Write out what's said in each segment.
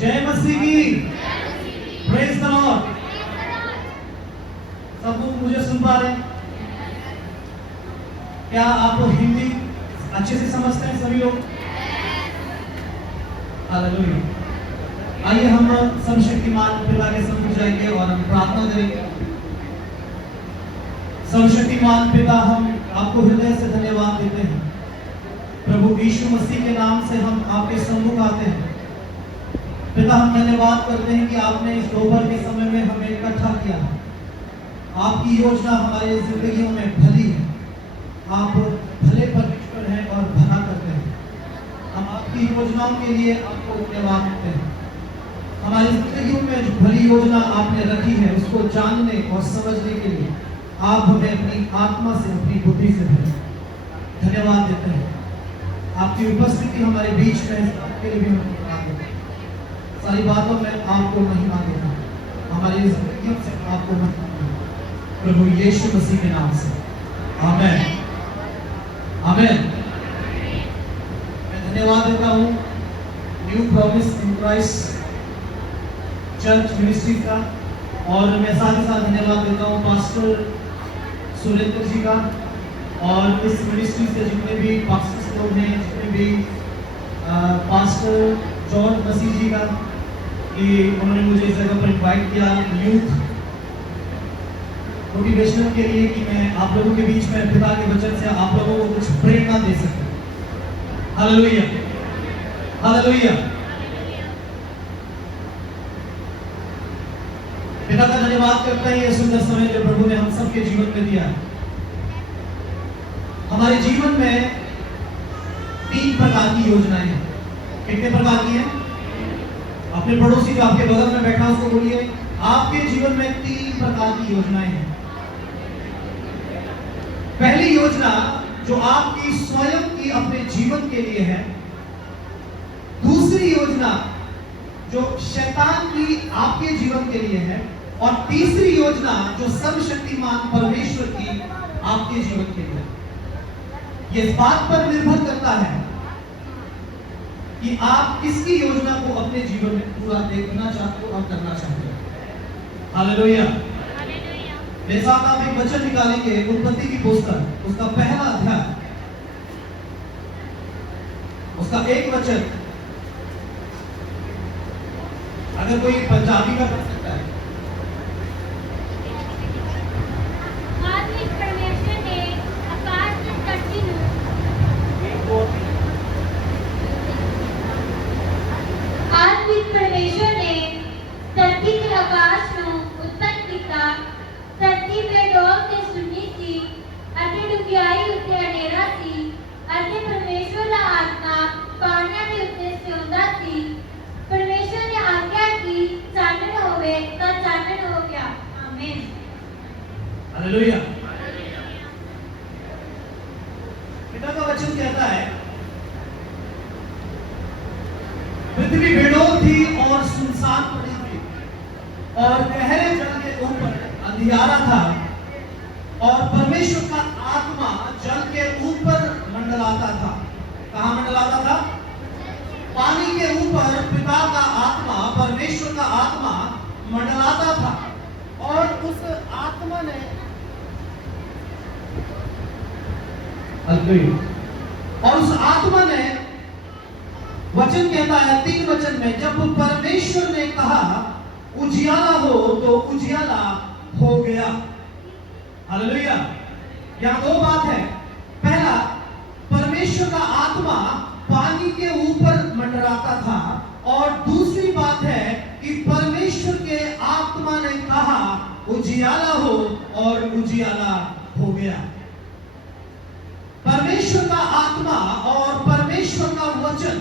जय मसीह की। Praise the Lord. सब लोग मुझे सुन पा रहे हैं? क्या आप हिंदी अच्छे से समझते हैं सभी लोग? हालेलुया। आइए हम सर्वशक्तिमान पिता के सम्मुख जाएंगे और हम प्रार्थना करेंगे। सर्वशक्तिमान पिता, हम आपको हृदय से धन्यवाद देते हैं। प्रभु यीशु मसीह के नाम से हम आपके सम्मुख आते हैं। पिता, हम धन्यवाद करते हैं कि आपने इस दोपहर के समय में हमें इकट्ठा किया। आपकी योजना हमारी जिंदगियों में भली है। आप भले परमेश्वर हैं और भला करते हैं। हम आपकी योजनाओं के लिए आपको धन्यवाद देते हैं। हमारी जिंदगियों में जो भली योजना आपने रखी है उसको जानने और समझने के लिए आप हमें अपनी आत्मा से, अपनी बुद्धि से भरें। धन्यवाद देते हैं। आपकी उपस्थिति हमारे बीच में है, आपके लिए भी हम धन्यवाद देते हैं। सारी बातों में आपको महिमा देना, हमारी जिंदगियों से आपको महिमा देना, प्रभु यीशु मसीह के नाम से। आमेन, आमेन। मैं धन्यवाद देता हूँ new promise in Christ church ministry का, और मैं साथ ही साथ धन्यवाद देता हूँ पास्टर सुरेंद्र जी का, और इस मिनिस्ट्री से जितने भी पास्टर्स लोग हैं, जितने भी पास्टर जॉर्ज मसीह जी का, कि उन्होंने मुझे इस जगह पर इनवाइट किया यूथ मोटिवेशन के लिए, कि मैं आप लोगों के बीच में पिता के वचन से आप लोगों को कुछ प्रेरणा दे सकूं। Hallelujah, hallelujah. पिता का धन्यवाद करते हैं ये सुंदर समय जो प्रभु ने हम सबके जीवन में दिया है। हमारे जीवन में 3 प्रकार की योजनाएं हैं। कितने प्रकार की हैं? अपने पड़ोसी जो आपके बगल में बैठा उसको बोलिए, आपके जीवन में 3 प्रकार की योजनाएं हैं। पहली योजना जो आपकी स्वयं की अपने जीवन के लिए है। दूसरी योजना जो शैतान की आपके जीवन के लिए है। और तीसरी योजना जो सर्वशक्तिमान परमेश्वर की आपके जीवन के लिए है। ये इस बात पर निर्भर करता है कि आप किसकी योजना को अपने जीवन में पूरा देखना चाहते हो और करना चाहते हो। हालेलुया। मेरे साथ आप एक वचन निकालेंगे, उत्पत्ति की पुस्तक, उसका पहला अध्याय, उसका एक वचन। अगर कोई पंजाबी का पढ़ सकता है। परमेश्वर ने धरती के आकाश ਨੂੰ उत्पन्न ਕੀਤਾ। ਧਰਤੀ ਤੇ ਡੋਬ ਤੇ ਸੁੰਨੀ ਸੀ ਅਤੇ ਡੁੰਗਿਆਈ ਉੱਤੇ ਹਨੇਰਾ ਸੀ ਅਤੇ ਪਰਮੇਸ਼ਵਰ ਦਾ ਆਤਮਾ ਪਾਣੀਆਂ ਦੇ ਉੱਤੇ ਸਿਉਂਦਾ ਸੀ। ਪਰਮੇਸ਼ਵਰ ਨੇ ਆਗਿਆ ਕਿ ਚਾਨਣ ਹੋਵੇ ਤਾਂ ਚਾਨਣ ਹੋ ਗਿਆ। ਆਮੀਨ। हालेलुया। पिता का वचन कहता है, पृथ्वी बेडोल थी और सुनसान पड़ी थी, और गहरे जल के ऊपर अंधियारा था, और परमेश्वर का आत्मा जल के ऊपर मंडलाता था। कहाँ मंडलाता था? पानी के ऊपर पिता का आत्मा, परमेश्वर का आत्मा मंडलाता था। और उस आत्मा ने और उस आत्मा ने, वचन कहता है 3 वचन में, जब परमेश्वर ने कहा उजियाला हो तो उजियाला हो गया। हालेलुया। यहाँ 2 बात है। पहला, परमेश्वर का आत्मा पानी के ऊपर मंडराता था, और दूसरी बात है कि परमेश्वर के आत्मा ने कहा उजियाला हो और उजियाला हो गया। परमेश्वर का आत्मा और परमेश्वर का वचन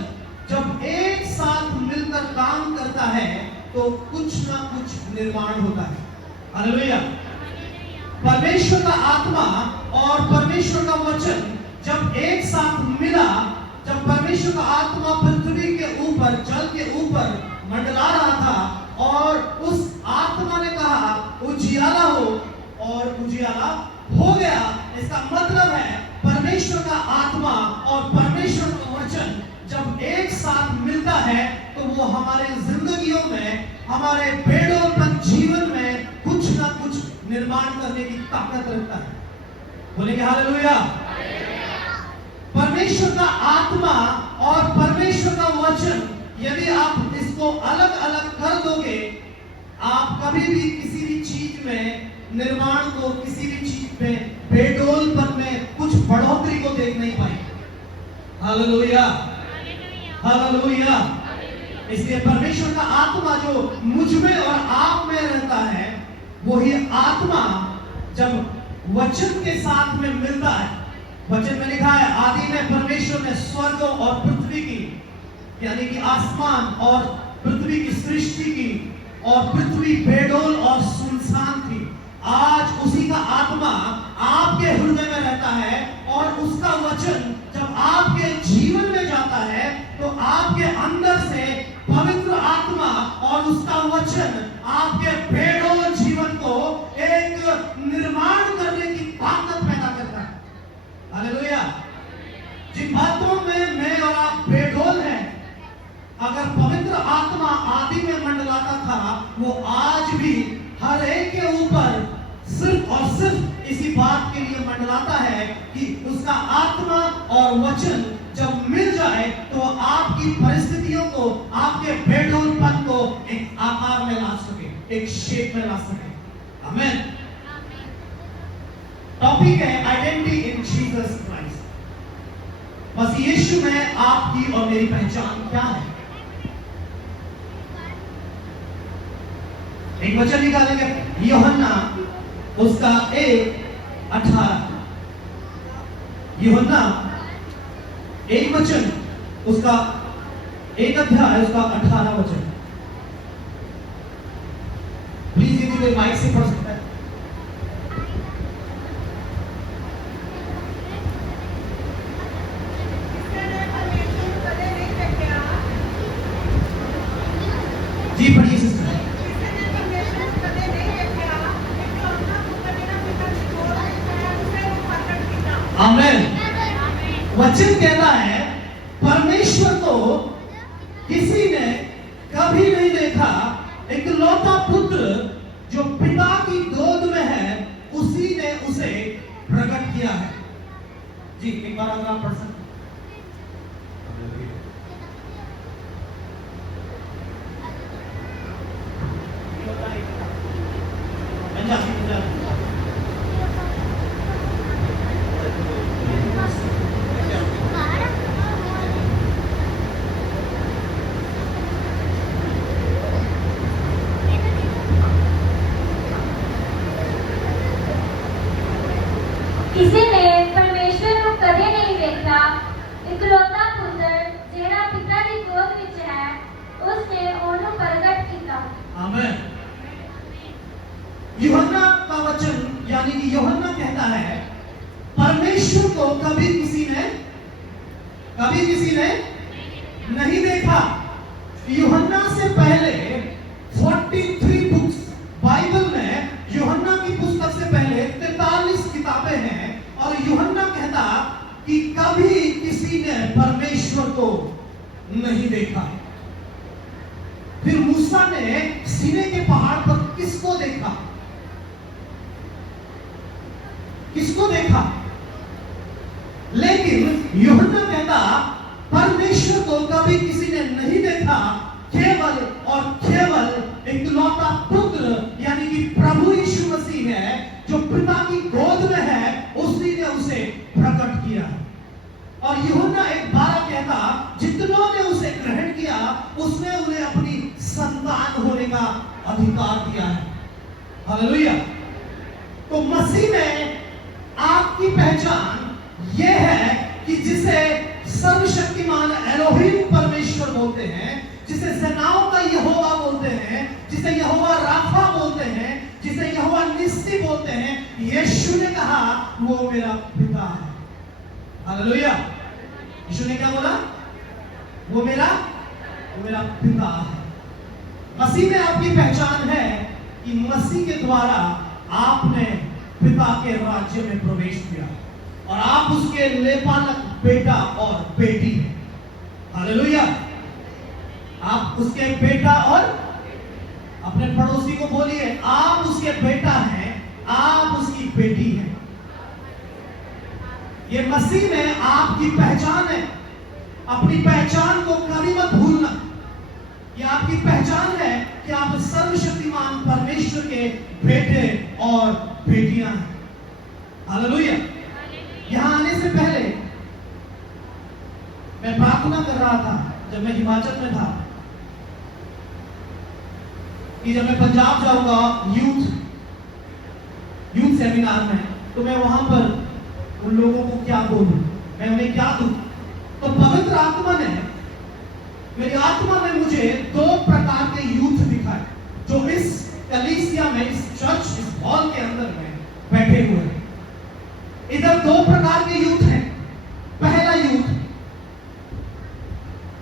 जब एक साथ मिलकर काम करता है तो कुछ ना कुछ निर्माण होता है। हालेलुया। परमेश्वर का आत्मा और परमेश्वर का वचन जब एक साथ मिला, जब परमेश्वर का आत्मा पृथ्वी के ऊपर, जल के ऊपर मंडला रहा था, और उस आत्मा ने कहा उजियाला हो और उजियाला हो गया। इसका मतलब है परमेश्वर का आत्मा और परमेश्वर का वचन जब एक साथ मिलता है तो वो हमारे जिंदगी हमारे बेडोलपन जीवन में कुछ ना कुछ निर्माण करने की ताकत रखता है। बोलेंगे हालेलुया। परमेश्वर का आत्मा और परमेश्वर का वचन यदि आप इसको अलग अलग कर दोगे, आप कभी भी किसी भी चीज में निर्माण को, किसी भी चीज में बेडोलपन में कुछ बढ़ोतरी को देख नहीं पाएंगे। Hallelujah, hallelujah. इसलिए परमेश्वर का आत्मा जो मुझ में और आप में रहता है, वही आत्मा जब वचन के साथ में मिलता है, वचन में लिखा है आदि में परमेश्वर ने स्वर्ग और पृथ्वी की, यानी कि आसमान और पृथ्वी की सृष्टि की, और पृथ्वी बेडोल और सुनसान थी। आज उसी का आत्मा आपके हृदय में रहता है, और उसका वचन जब आपके जीवन में जाता है तो आपके अंदर से पवित्र आत्मा और उसका वचन आपके बेडोल जीवन को एक निर्माण करने की ताकत पैदा करता है। हालेलुया। जिन बातों में मैं और आप बेडोल हैं, अगर पवित्र आत्मा आदि में मंडलाता था, वो आज भी हर एक के ऊपर सिर्फ और सिर्फ इसी बात के लिए मंडलाता है कि उसका आत्मा और वचन जब मिल जाए तो आपकी परिस्थितियों को, आपके बेडोलपन को एक आकार में ला सके, एक शेप में ला सके। आमीन। टॉपिक है आइडेंटिटी इन जीसस क्राइस्ट। बस यीशु में आपकी और मेरी पहचान क्या है? एक वचन निकालेंगे, यूहन्ना उसका 1:18। यूहन्ना 1 वचन, उसका 1 अध्याय, उसका 18 वचन। प्लीज यदि कोई माइक से पढ़ सकता है। जी पढ़िए सिस्टर। आमीन। वचन कहता है परमेश्वर को किसी ने कभी नहीं देखा, इकलौता पुत्र जो पिता की गोद में है, उसी ने उसे प्रकट किया है। जी एक बार अगर आप पढ़ सकते। किसी ने परमेश्वर को कदे नहीं देखा, इकलौता पुत्र जेड़ा पिता की गोद विच है, उसने ओनू प्रगट किया। आमीन। यूहन्ना का वचन, यानी कि यूहन्ना कहता है परमेश्वर को कभी किसी ने नहीं देखा। यूहन्ना से पहले 43 बुक्स बाइबल में, यूहन्ना की पुस्तक से पहले 43 किताबें हैं, और यूहन्ना कहता कि कभी किसी ने परमेश्वर को नहीं देखा। फिर मूसा ने सीने के पहाड़ पर किसको देखा? किसको देखा? लेकिन यूहन्ना कहता परमेश्वर को कभी किसी ने नहीं देखा, केवल और केवल इकलौता पुत्र यानी कि प्रभु यीशु मसीह है जो पिता की गोद में है, उसी ने उसे प्रकट किया। और यूहन्ना 1:12 कहता जितनों ने उसे ग्रहण किया, उसने उन्हें अपनी संतान होने का अधिकार दिया है। हालेलुया। तो मसीह में आपकी पहचान यह है कि जिसे सर्वशक्तिमान एलोहिम परमेश्वर बोलते हैं, जिसे सेनाओं का यहोवा बोलते हैं, जिसे यहोवा राफा बोलते हैं, जिसे यहोवा निस्सी बोलते हैं, यीशु ने कहा वो मेरा पिता है। हालेलुया। यीशु ने क्या बोला? वो मेरा पिता है। मसीह में आपकी पहचान है कि मसीह के द्वारा आपने पिता के राज्य में प्रवेश किया और आप उसके लेपालक बेटा और बेटी हैं। हालेलुया। आप उसके बेटा और अपने पड़ोसी को बोलिए, आप उसके बेटा हैं, आप उसकी बेटी हैं। ये मसीह में आपकी पहचान है। अपनी पहचान को कभी मत भूलना। ये आपकी पहचान है कि आप सर्वशक्तिमान परमेश्वर के बेटे और बेटियां हैं। हालेलुया। यहां आने से पहले मैं प्रार्थना कर रहा था, जब मैं हिमाचल में था, कि जब मैं पंजाब जाऊंगा यूथ सेमिनार में, तो मैं वहां पर उन लोगों को क्या बोलूं, मैं उन्हें क्या दूं। तो पवित्र आत्मा ने, मेरी आत्मा ने मुझे दो प्रकार के यूथ दिखाए जो इस कलीसिया में, इस चर्च, इस हॉल के अंदर में बैठे हुए हैं। इधर दो प्रकार के यूथ हैं। पहला यूथ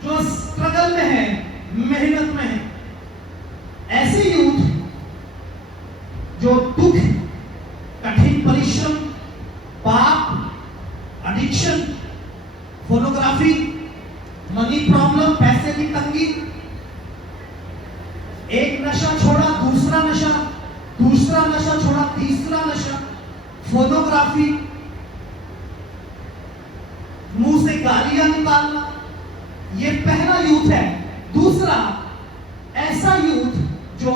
जो स्ट्रगल में है, मेहनत में है। ऐसे यूथ जो दुख, कठिन परिश्रम, पाप, एडिक्शन, फोनोग्राफी, मनी प्रॉब्लम, पैसे की तंगी, एक नशा छोड़ा दूसरा नशा, दूसरा नशा छोड़ा तीसरा नशा, फोनोग्राफी, मुंह से गालियां निकालना, ये पहला यूथ है। दूसरा ऐसा यूथ जो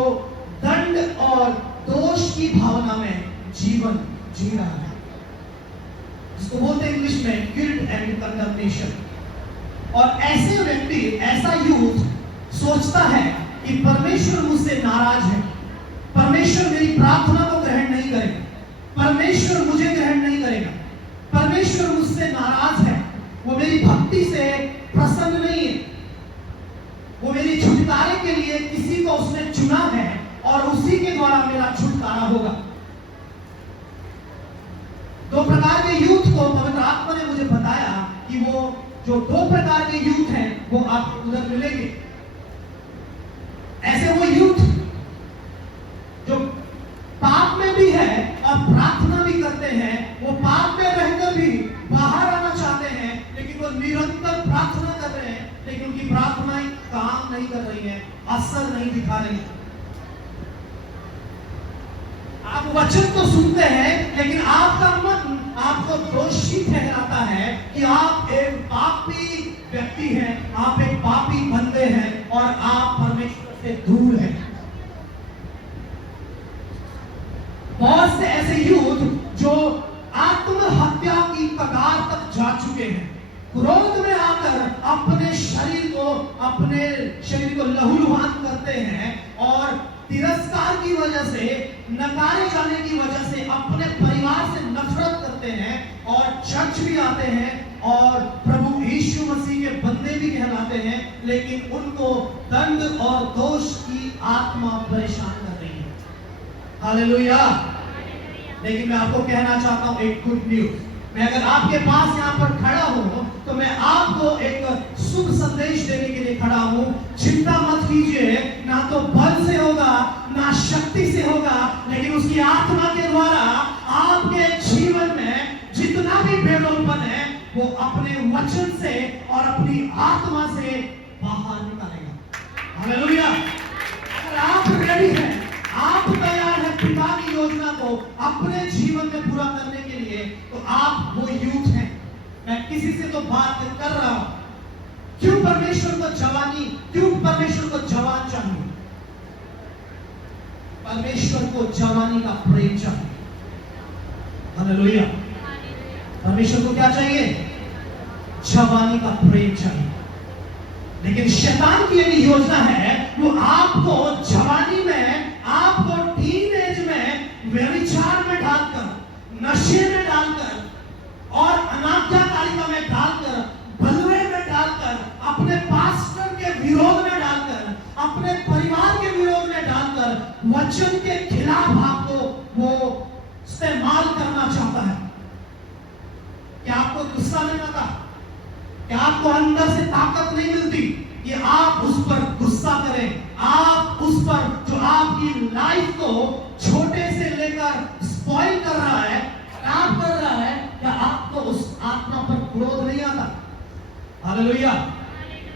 दंड और दोष की भावना में जीवन जी रहा है, जिसको बोलते हैं इंग्लिश में गिल्ट एंड कंडम्नेशन। और ऐसे व्यक्ति, ऐसा यूथ सोचता है कि परमेश्वर मुझसे नाराज है, परमेश्वर मेरी प्रार्थना को ग्रहण नहीं करेगा, परमेश्वर मुझे ग्रहण नहीं करेगा, परमेश्वर मुझसे नाराज है, वो मेरी भक्ति से प्रसन्न नहीं है, वो मेरी छुटकारे के लिए किसी को उसने चुना है और उसी के द्वारा मेरा छुटकारा होगा। दो प्रकार के यूथ को पवित्र आत्मा ने मुझे बताया कि वो जो दो प्रकार के यूथ हैं वो आपको उधर मिलेंगे। ऐसे वो यूथ जो पाप में भी है और प्रार्थना भी करते हैं, वो पाप में रहकर भी बाहर आना चाहते हैं, लेकिन वो निरंतर प्रार्थना कर रहे हैं, लेकिन उनकी प्रार्थनाएं काम नहीं कर रही हैं, असर नहीं दिखा रही हैं। आप वचन तो सुनते हैं, लेकिन आपका मन आपको दोषी ठहराता है कि आप एक पापी व्यक्ति हैं, आप एक पापी बंदे हैं और आप परमेश्वर से दूर हैं। बहुत से ऐसे यूथ जो आत्महत्या की कगार तक जा चुके हैं, क्रोध में आकर अपने शरीर को लहूलुहान करते हैं और तिरस्कार की वजह से, नकारे जाने की वजह से अपने परिवार से नफरत करते हैं और चर्च भी आते हैं और प्रभु यीशु मसीह के बंदे भी कहलाते हैं, लेकिन उनको दंड और दोष की आत्मा परेशान कर रही है। हालेलुया। लेकिन मैं आपको कहना चाहता हूं एक गुड न्यूज। मैं अगर आपके पास यहां पर खड़ा हूं तो मैं आपको एक शुभ संदेश देने के लिए खड़ा हूं। चिंता मत कीजिए, ना तो बल से होगा ना शक्ति से होगा, लेकिन उसकी आत्मा के द्वारा आपके जीवन में जितना भी बेलोपन है वो अपने वचन से और अपनी आत्मा से बाहर निकालेगा। हालेलुया। अगर आप रेडी हैं, आप तैयार हैं पिता की योजना को अपने जीवन में पूरा करने के लिए, तो आप वो यूथ हैं। मैं किसी से तो बात कर रहा हूं। क्यों परमेश्वर को जवानी, क्यों परमेश्वर को जवान चाहिए? परमेश्वर को जवानी का प्रेम चाहिए। हालेलुया। परमेश्वर को क्या चाहिए? जवानी का प्रेम चाहिए। लेकिन शैतान की एक योजना है, वो आपको जवानी में, आपको टीनेज में व्यभिचार में डालकर, नशे में डालकर और अनाज्ञाकारिता में डालकर, बलवे में डालकर, अपने पास्टर के विरोध में डालकर, अपने परिवार के विरोध में डालकर, वचन के खिलाफ आपको वो इस्तेमाल करना चाहता है। क्या आपको गुस्सा नहीं आता? क्या आपको अंदर से ताकत नहीं मिलती कि आप उस पर गुस्सा करें, आप उस पर जो आपकी लाइफ को छोटे से लेकर स्पॉइल कर रहा है, खराब कर रहा है, क्या आपको उस आत्मा पर क्रोध नहीं आता? हालेलुया।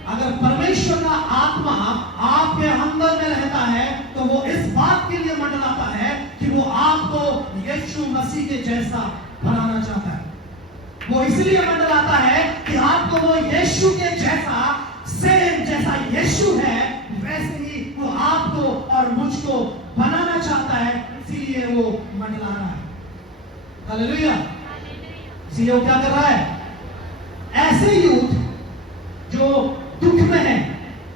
अगर परमेश्वर का आत्मा आपके अंदर में रहता है तो वो मसीह के जैसा बनाना चाहता है। वो इसलिए मंडलाता है कि आपको वो यीशु के जैसा, सेम जैसा यीशु है वैसे ही वो आपको और मुझको बनाना चाहता है, इसीलिए वो मंडला रहा है। हालेलुया। इसीलिए वो क्या कर रहा है? ऐसे यूथ जो दुख में है,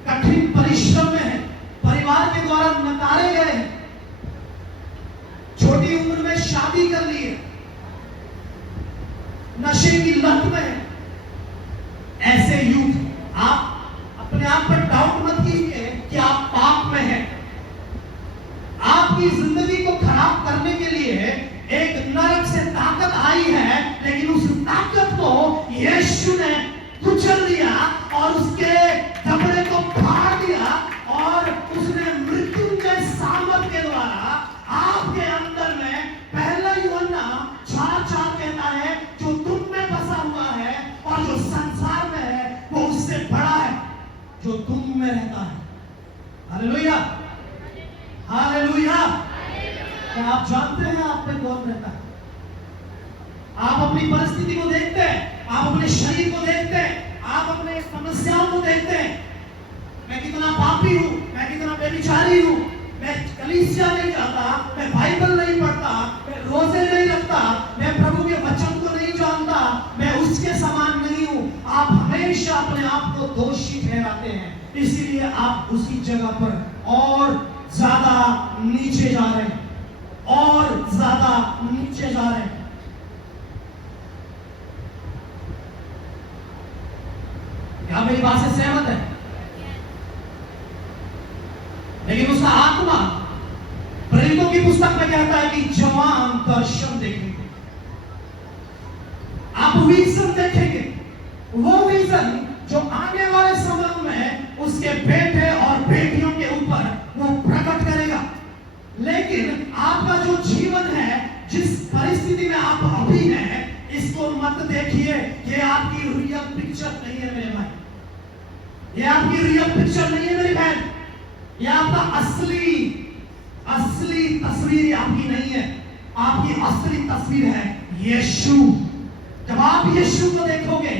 कठिन परिश्रम में है, परिवार के द्वारा नकारे गए, छोटी उम्र में शादी कर ली है, नशे की लत में है, ऐसे यूथ आप अपने आप पर डाउट मत कीजिए कि आप पाप में हैं। आपकी जिंदगी को खराब करने के लिए एक नरक से ताकत आई है, लेकिन उस ताकत को यीशु ने कुचल दिया और उसके जबड़े को फाड़ दिया और उसने मृत्युंजय सामर्थ के द्वारा आपके अंदर में, पहला यूहन्ना 4:4 कहता है, जो तुम में बसा हुआ है और जो संसार में है वो उससे बड़ा है जो तुम में रहता है। Hallelujah, hallelujah. क्या आप जानते हैं आप में कौन रहता है? आप अपनी परिस्थिति को देखते हैं, आप अपने शरीर को देखते हैं, आप अपने समस्याओं को देखते हैं। मैं कितना पापी हूं, मैं कितना बेविचारी हूं, मैं कलीसिया नहीं जाता, मैं बाइबल नहीं पढ़ता, मैं रोजे नहीं रखता, मैं प्रभु के वचन को नहीं जानता, मैं उसके समान नहीं हूं। आप हमेशा अपने आप को दोषी ठहराते हैं, इसीलिए आप उसी जगह पर और ज्यादा नीचे जा रहे हैं, और ज्यादा नीचे जा रहे हैं। क्या मेरी बात से सहमत है? लेकिन उसका आत्मा प्रेरितों की पुस्तक में कहता है कि जवान दर्शन देखेंगे, आप विजन देखेंगे, वो विजन जो आने वाले समय में उसके बेटे और बेटियों के ऊपर वो प्रकट करेगा। लेकिन आपका जो जीवन है, जिस परिस्थिति में आप अभी हैं, इसको मत देखिए, ये आपकी रियल पिक्चर नहीं है मेरे भाई, ये आपकी रियल पिक्चर नहीं है मेरी बहन, ये आपका असली तस्वीर आपकी नहीं है। आपकी असली तस्वीर है यीशु। जब आप यीशु को देखोगे,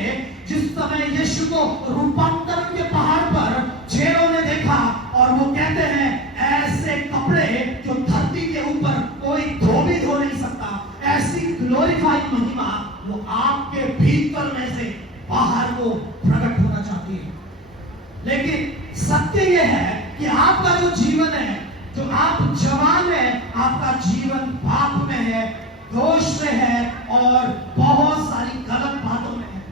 जिस समय यीशु को रूपांतरण के पहाड़ पर चेलों ने देखा और वो कहते हैं ऐसे कपड़े जो धरती के ऊपर कोई धो भी धो नहीं सकता, ऐसी ग्लोरीफाइड महिमा वो आपके भीतर में से बाहर को प्रकट होना चाहती है। लेकिन सत्य यह है कि आपका जो जीवन है, जो आप जवान है, आपका जीवन पाप में है, दोष में है और बहुत सारी गलत बातों में है।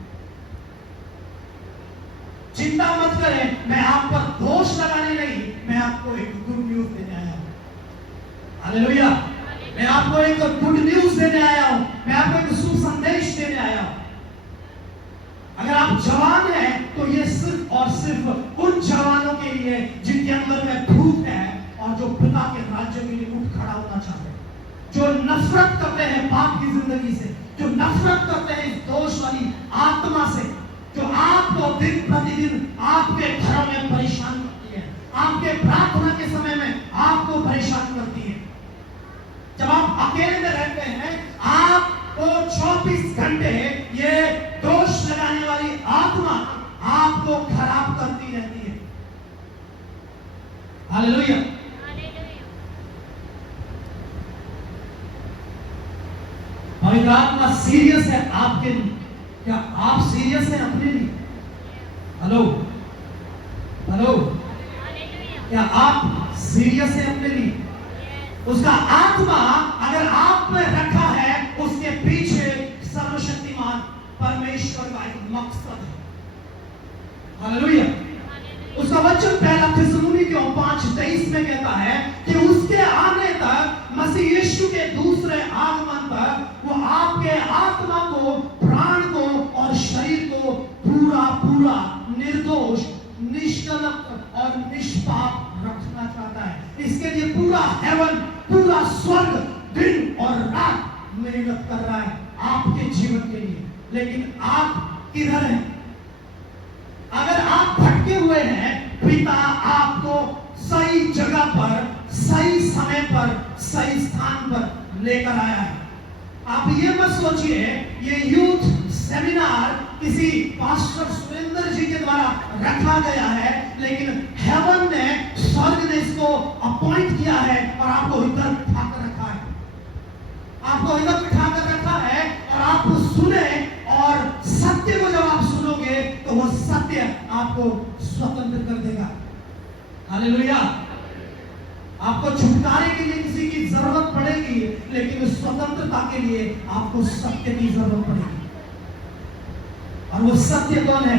चिंता मत करें, मैं आप पर दोष लगाने नहीं, मैं आपको एक गुड न्यूज देने आया हूं। हालेलुया। मैं आपको एक गुड न्यूज देने आया हूं, मैं आपको एक शुभ संदेश देने आया हूं। अगर आप जवान हैं तो ये सिर्फ और सिर्फ उन जवानों के लिए जिनके अंदर में भूख है और जो पिता के राज्य के लिए उठ खड़ा होना चाहते हैं, जो नफरत करते हैं पाप की जिंदगी से, जो नफरत करते हैं इस दोष वाली आत्मा से, जो आपको दिन प्रतिदिन आपके घरों में परेशान करती है, आपके प्रार्थना के समय में आपको परेशान करती है। जब आप अकेले में रहते हैं, आपको 24 घंटे ये दोष लगाने वाली आत्मा आपको खराब करती रहती है। हालेलुया। पवित्र आत्मा सीरियस है आपके लिए। क्या आप सीरियस हैं अपने लिए? हेलो, हेलो, क्या आप सीरियस हैं अपने लिए? उसका आत्मा अगर आप में रखा है, उसके पीछे सर्वशक्तिमान परमेश्वर का एक मकसद है। हालेलुया। उसका वचन पहला थिस्सलुनीकियों 5:23 में कहता है कि उसके आने तक, मसीह यीशु के दूसरे आगमन तक, वो आपके आत्मा को, प्राण को और शरीर को पूरा पूरा निर्दोष, निष्कलंक और निष्पाप रखना चाहता है। इसके लिए पूरा हेवन, पूरा स्वर्ग दिन और रात मेहनत कर रहा है आपके जीवन के लिए। लेकिन आप किधर हैं? अगर आप भटके हुए हैं, पिता आपको सही जगह पर, सही समय पर, सही स्थान पर लेकर आया है। आप ये मत सोचिए ये यूथ सेमिनार किसी पास्टर सुरेंद्र जी के द्वारा रखा गया है, लेकिन हेवन ने, स्वर्ग ने इसको अपॉइंट किया है और आपको इधर बिठाकर रखा है, आपको इधर बिठाकर रखा है। और आप सुने और सत्य को जब आप सुनोगे तो वो सत्य आपको स्वतंत्र कर देगा। हालेलुया। आपको छुटकारे के लिए किसी की जरूरत पड़ेगी, लेकिन स्वतंत्रता के लिए आपको सत्य की जरूरत पड़ेगी। और वो सत्य कौन है?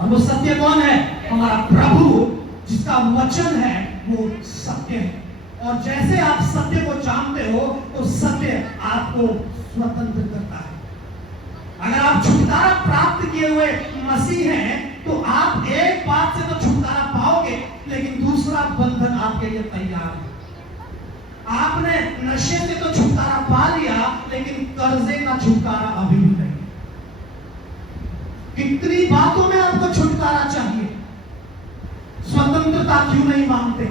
और वो सत्य कौन है? हमारा प्रभु, जिसका वचन है वो सत्य है। और जैसे आप सत्य को जानते हो तो सत्य आपको स्वतंत्र करता है। अगर आप छुटकारा प्राप्त किए हुए मसीह हैं तो आप एक बात से तो छुटकारा पाओगे, लेकिन दूसरा बंधन आपके लिए तैयार है। आपने नशे से तो छुटकारा पा लिया, लेकिन कर्जे का छुटकारा अभी भी नहीं। कितनी बातों में आपको छुटकारा चाहिए, स्वतंत्रता क्यों नहीं मांगते?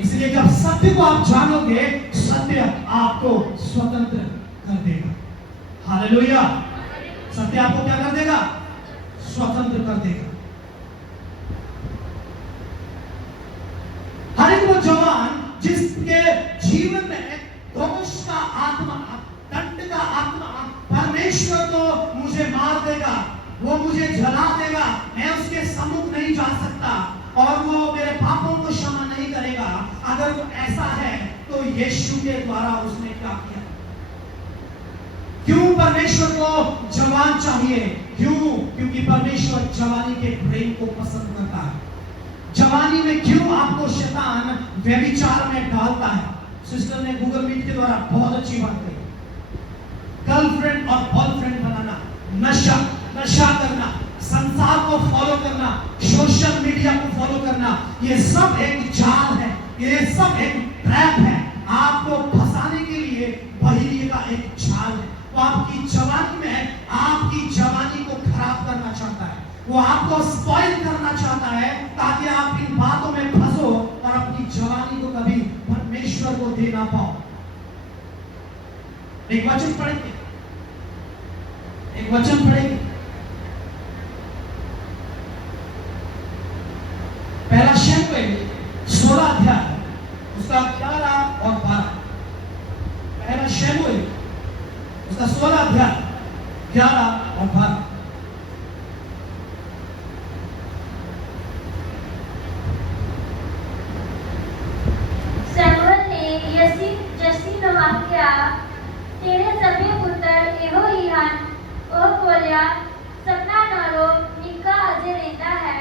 इसलिए जब सत्य को आप जानोगे, सत्य आपको स्वतंत्र कर देगा। हालेलुया। सत्य आपको क्या कर देगा? स्वतंत्र कर देगा। हर एक वो जवान जिसके जीवन में दोष का आत्मा, दंड का आत्मा, परमेश्वर तो मुझे मार देगा, वो मुझे जला देगा, मैं उसके सम्मुख नहीं जा सकता और वो मेरे पापों को क्षमा नहीं करेगा, अगर वो ऐसा है तो यीशु के द्वारा उसने क्या किया? क्यों परमेश्वर को जवान चाहिए? क्यों? क्योंकि परमेश्वर जवानी के प्रेम को पसंद करता है। जवानी में क्यों आपको शैतान व्यभिचार में डालता है? सिस्टर ने गूगल मीट के द्वारा बहुत अच्छी बात कही। गर्लफ्रेंड और बॉयफ्रेंड बनाना, नशा करना, संसार को फॉलो करना, सोशल मीडिया को फॉलो करना, ये सब एक जाल है, ये सब एक ट्रैप है। आपको फंसाने के लिए बहिरी का एक जाल है। वो आपकी जवानी में आपकी जवानी को खराब करना चाहता है, वो आपको स्पॉइल करना चाहता है, ताकि आप इन बातों में फंसो और अपनी जवानी को कभी परमेश्वर को दे ना पाओ। एक वचन पढ़ेंगे, एक वचन पढ़ेंगे। पहला शमूएल 16 अध्याय उसका 11 और 12। पहला शमूएल उसका 16 अध्याय 11 और 12। शमूएल ने जसी नो आख्या, तेरे सभी पुत्र एहो ही हन। ओ बोलिया, सपना नालो निक्का अजे रहता है,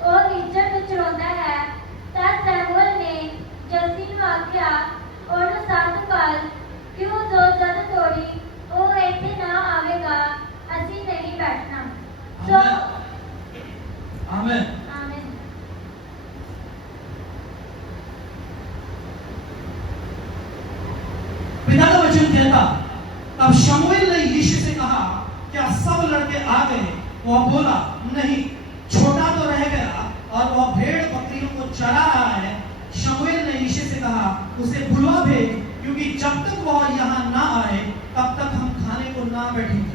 ओ इज्जत विच रोंदा है। तद शमूएल ने जसी नु आख्या, ओनु सत कल, क्यों जो जद तोड़ी ओ इत्थे ना आवेगा, असी नहीं बैठना। सो आमीन। आमीन। पिता का वचन कहता, तब शमूएल ने यीशु से कहा, क्या सब लड़के आ गए? वह बोला, नहीं, छोटा तो रह गया और वह भेड़ बकरियों को चरा रहा है। शमूएल ने यीशु से कहा, उसे बुलवा भेज, क्योंकि जब तक वह यहाँ ना आए तब तक हम खाने को ना बैठेंगे।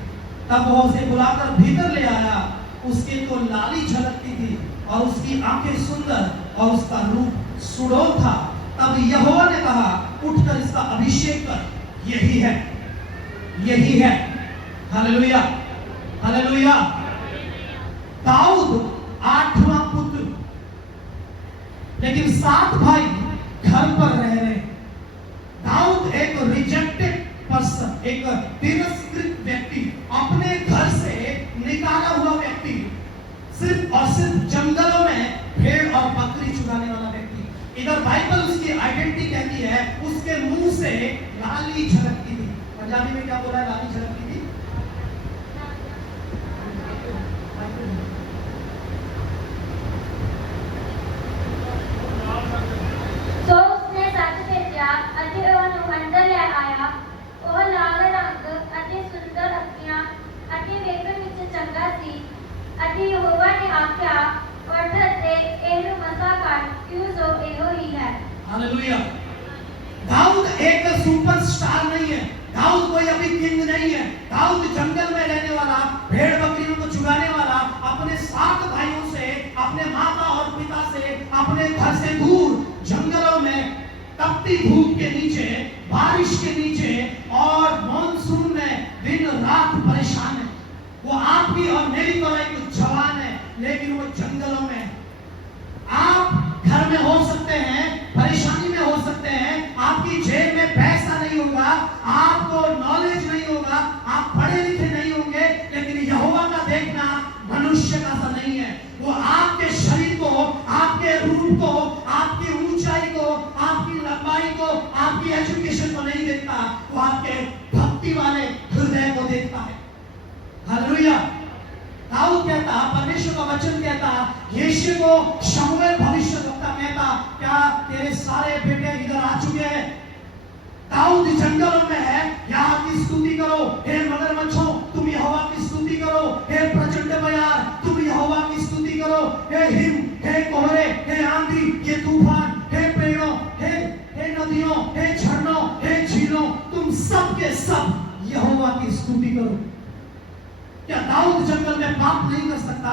तब वह उसे बुलाकर भीतर ले आया। उसके तो लाली झलकती थी और उसकी आंखें सुंदर और उसका रूप सुडौल था। तब यहोवा ने कहा, उठकर इसका अभिषेक कर, यही है, यही है। Hallelujah, hallelujah. दाऊद 8वां पुत्र, लेकिन 7 भाई घर पर रह रहे। दाऊद एक रिजेक्टेड पर्सन, एक तिरस्कृत व्यक्ति, अपने घर से निकाला हुआ व्यक्ति, सिर्फ और सिर्फ जंगलों में भेड़ और बकरी चुराने वाला व्यक्ति। इधर बाइबल उसकी आइडेंटिटी कहती है, उसके मुंह से लाली झलकती थी। पंजाबी में क्या बोला है? लाली झलकती थी। तो उसने सच भेजा अते ओहनु अंदर ले आया। ओह लाल रंग अते सुंदर अखियां अते वेखण विच चंगा सी। अते यहोवा ने आख्या, उठ ते एहनु मसा कर, क्यों जो एहो ही है। हालेलुया। दाऊद एक सुपरस्टार दाऊद कोई अभी किंग नहीं है। दाऊद जंगल में रहने वाला, भेड़ बकरियों को चुगाने वाला, अपने 7 भाइयों से, अपने माता और पिता से, अपने घर से दूर जंगलों में तपती धूप के नीचे, बारिश के नीचे और मॉनसून में दिन रात परेशान है। वो आपकी और मेरी तरह एक जवान है, लेकिन वो जंगलों में है। आप घर में हो सकते हैं, परेशानी में हो सकते हैं, आपकी जेब में पैसा नहीं होगा, आपको नॉलेज नहीं होगा, आप पढ़े लिखे नहीं होंगे, लेकिन यहोवा का देखना मनुष्य का सा नहीं है। वो आपके शरीर को, आपके रूप को, आपकी ऊंचाई को, आपकी लंबाई को, आपकी एजुकेशन को नहीं देखता, वो आपके भक्ति वाले हृदय को देखता है। हालेलुया। दाऊद कहता, परमेश्वर का वचन कहता, यीशु को शमूएल भविष्यवक्ता कहता, क्या तेरे सारे बेटे इधर आ चुके हैं? दाऊद जंगलों में है, यहां की स्तुति करो। हे मगरमच्छों, तुम यहोवा की स्तुति करो। हे प्रचंड बयार, तुम यहोवा की स्तुति करो। हे हिम, हे कोहरे, हे आंधी, हे तूफान, हे पेड़ों, हे नदियों, हे झरनों, हे झीलों, तुम सब के सब यहोवा की स्तुति करो। क्या दाऊद जंगल में पाप नहीं कर सकता?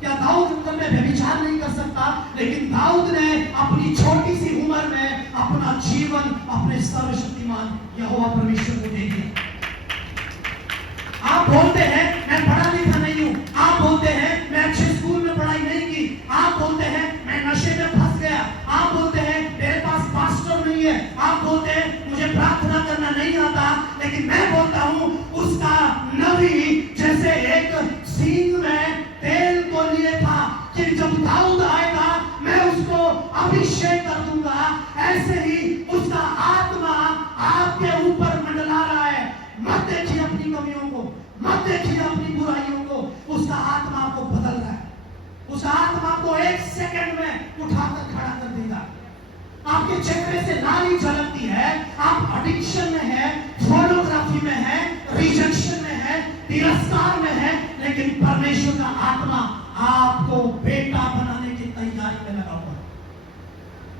क्या दाऊद जंगल में व्यभिचार नहीं कर सकता? लेकिन दाऊद ने अपनी छोटी सी उम्र में अपना जीवन अपने सर्वशक्तिमान यहोवा परमेश्वर को दे दिया। आप बोलते हैं मैं पढ़ा लिखा नहीं हूं, आप बोलते हैं मैं अच्छे स्कूल में पढ़ाई नहीं की, आप बोलते हैं मैं नशे में फंस गया, आप बोलते हैं मेरे पास पास्टर नहीं है, आप बोलते हैं मुझे प्रार्थना करना नहीं आता, लेकिन मैं बोलता हूं उसका नबी जैसे एक सींग में तेल को लिए था कि जब दाऊद आएगा मैं उसको अभिषेक कर दूंगा, ऐसे ही उसका आत्मा आपके ऊपर मंडला रहा है। मत देखिए अपनी कमियों को, मत देखिए अपनी बुराइयों को, उसका आत्मा आपको बदल रहा है। उस आत्मा को 1 सेकंड में उठाकर खड़ा कर देगा। आपके चेहरे से लाली झलकती है, आप एडिक्शन में है, फोटोग्राफी में है, रिजेक्शन में है, तिरस्कार में है, लेकिन परमेश्वर का आत्मा आपको बेटा बनाने की तैयारी में लगा हुआ है।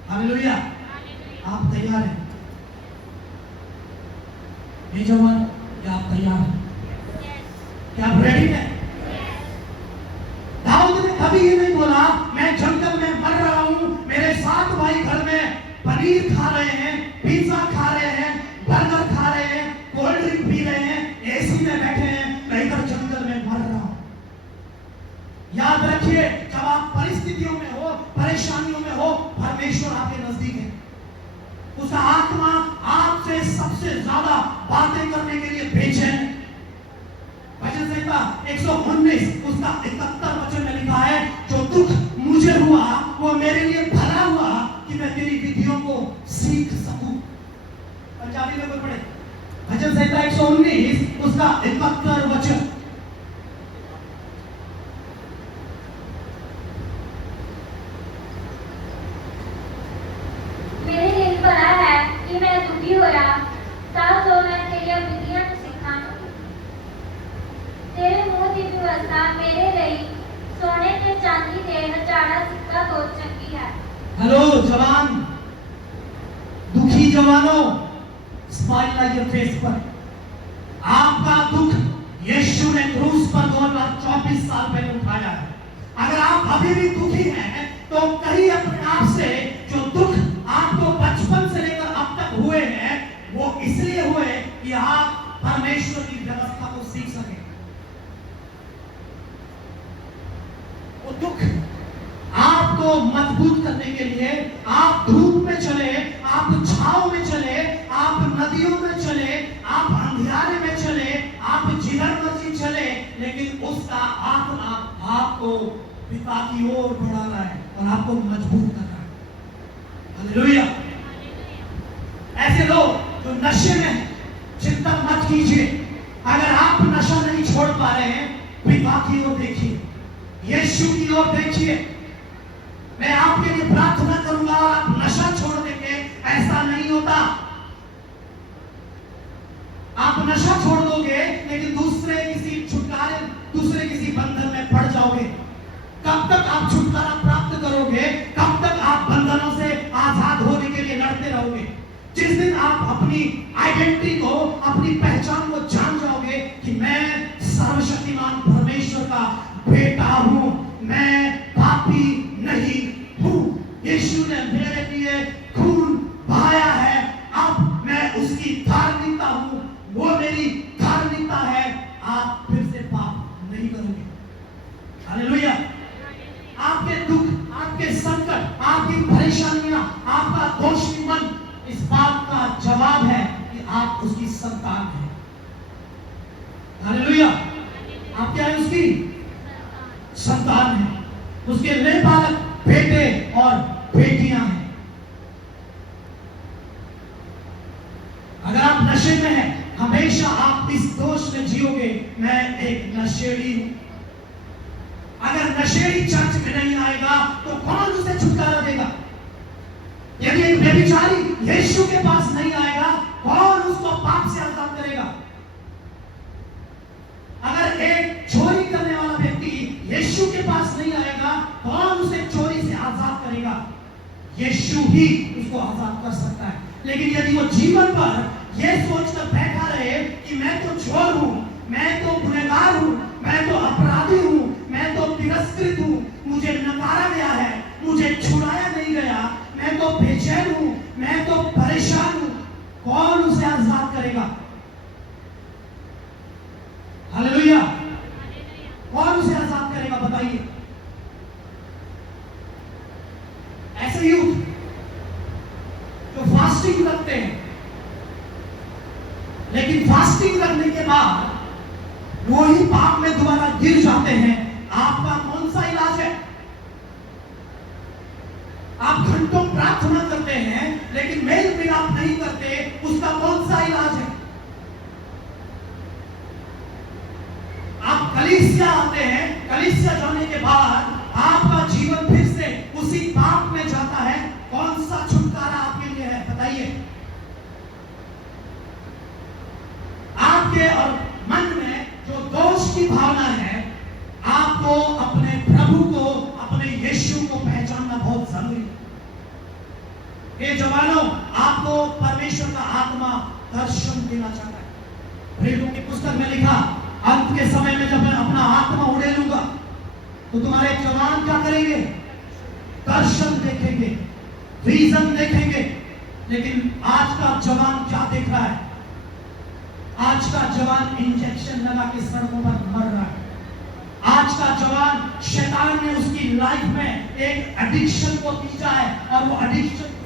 हालेलुया। आप तैयार हैं? ये जवान, क्या आप तैयार हैं? क्या आप रेडी हैं? दाऊद ने कभी ये नहीं बोला मैं जंगल में मर रहा हूं, मेरे 7 भाई घर में पनीर खा रहे हैं, पिज्जा खा रहे हैं, बर्गर खा रहे हैं, कोल्ड ड्रिंक पी रहे हैं, एसी में बैठे हैं, मैं इधर जंगल में मर रहा हूं। याद रखिए, जब आप परिस्थितियों में हो, परेशानियों में हो, परमेश्वर आपके नजदीक है। उसका आत्मा आपसे सबसे ज्यादा बातें करने के लिए बेचैन है। भजन संहिता 119 उसका 71 वचन में लिखा है, जो दुख मुझे हुआ वो मेरे लिए भला हुआ कि मैं तेरी विधियों को सीख सकूं। पंजाबी में कोई पढ़े भजन संहिता 119 उसका 71 वचन। मेरे लिए भला है कि मैं दुखी होया, ताकि मैं तेरी विधियां सीखा। तेरे मुंह की व्यवस्था मेरे लिए सोने ते चांदी दे हजारा सिक्का तो चंगी है। हेलो जवान, दुखी जवानों, स्माइल लाइक योर फेस पर। आपका दुख यीशु ने क्रूस पर 2024 साल पहले उठाया है। अगर आप अभी भी दुखी हैं तो कहीं अपने आप से जो दुख आपको बचपन से लेकर अब तक हुए हैं वो इसलिए हुए कि आप परमेश्वर की व्यवस्था को सीख सके। वो दुख आपको मजबूत करने के लिए आप धूप में चले, आप छांव में चले, आप नदियों में चले, आप अंधियारे में चले, आप जिधर मर्जी चले, लेकिन उसका आत्मा आपको पिता की ओर बढ़ा रहा है और आपको मजबूत कर रहा है। हालेलुया। ऐसे लोग जो नशे में हैं, चिंता मत कीजिए। अगर आप नशा नहीं छोड़ पा रहे हैं, पिता की ओर देखिए, यीशु की ओर देखिए। मैं आपके लिए प्रार्थना करूंगा और आप नशा छोड़ देंगे, ऐसा नहीं होता। आप नशा छोड़ दोगे लेकिन दूसरे किसी बंधन में पड़ जाओगे। कब तक आप छुटकारा प्राप्त करोगे? कब तक आप बंधनों से आजाद होने के लिए लड़ते रहोगे? जिस दिन आप अपनी आइडेंटिटी को, अपनी पहचान को जान जाओगे कि मैं सर्वशक्तिमान परमेश्वर का बेटा हूं, मैं पापी नहीं हूं, यीशु ने मेरे लिए खून बहाया है, अब मैं उसकी धार्मिकता हूं, वो मेरी धार्मिकता है, आप फिर से पाप नहीं करोगे। हालेलुया। आपके दुख, आपके संकट, आपकी परेशानियां, आपका दोषी मन इस बात का जवाब है कि आप उसकी संतान हैं। हालेलुया। आप क्या है? उसकी संतान है, उसके लेपालक बेटे और बेटियां हैं। अगर आप नशे में हैं, हमेशा आप इस दोष में जियोगे, मैं एक नशेड़ी हूं। अगर नशेड़ी चर्च में नहीं आएगा तो कौन उसे छुटकारा देगा? यदि एक व्यभिचारी यीशु के पास नहीं आएगा, कौन उसको पाप से आजाद करेगा? अगर एक चोरी करने वाला व्यक्ति यीशु के पास नहीं आएगा, कौन उसे चोरी से आजाद करेगा? यीशु ही उसको आजाद कर सकता है। लेकिन यदि वो जीवन भर यह सोचकर बैठा रहे कि मैं तो चोर हूं, मैं तो गुनहगार हूं, मैं तो अपराधी हूं, मैं तो तिरस्कृत हूं, मुझे नकारा गया है, मुझे छुड़ाया नहीं गया, मैं तो बेचैन हूं, मैं तो परेशान हूं, कौन उसे आजाद करेगा? हालेलुया। कौन उसे आजाद करेगा? बताइए। ऐसे यूथ जो फास्टिंग रखते हैं, लेकिन फास्टिंग रखने के बाद वो ही पाप में दोबारा गिर जाते हैं, आपका कौन सा इलाज है? आप घंटों प्रार्थना करते हैं लेकिन मेल मिलाप नहीं करते, उसका कौन सा इलाज है? आप कलीसिया आते हैं, कलीसिया जाने के बाद आपका जीवन फिर से उसी पाप में जाता है, कौन सा छुटकारा आपके लिए है? बताइए। आपके और मन में जो दोष की भावना है, आपको अपने प्रभु को, अपने यीशु को पहचानना बहुत जरूरी है। ये जवानों, आपको परमेश्वर का आत्मा दर्शन देना चाहता है। प्रेरितों की पुस्तक में लिखा, अंत के समय में जब मैं अपना आत्मा उड़ेलूंगा तो तुम्हारे जवान क्या करेंगे? दर्शन देखेंगे, विजन देखेंगे। लेकिन आज का जवान क्या देख रहा है? आज का जवान इंजेक्शन लगा के सड़कों पर मर रहा है। आज का जवान, शैतान ने उसकी लाइफ में एक एडिक्शन को दीजा है और वो एडिक्शन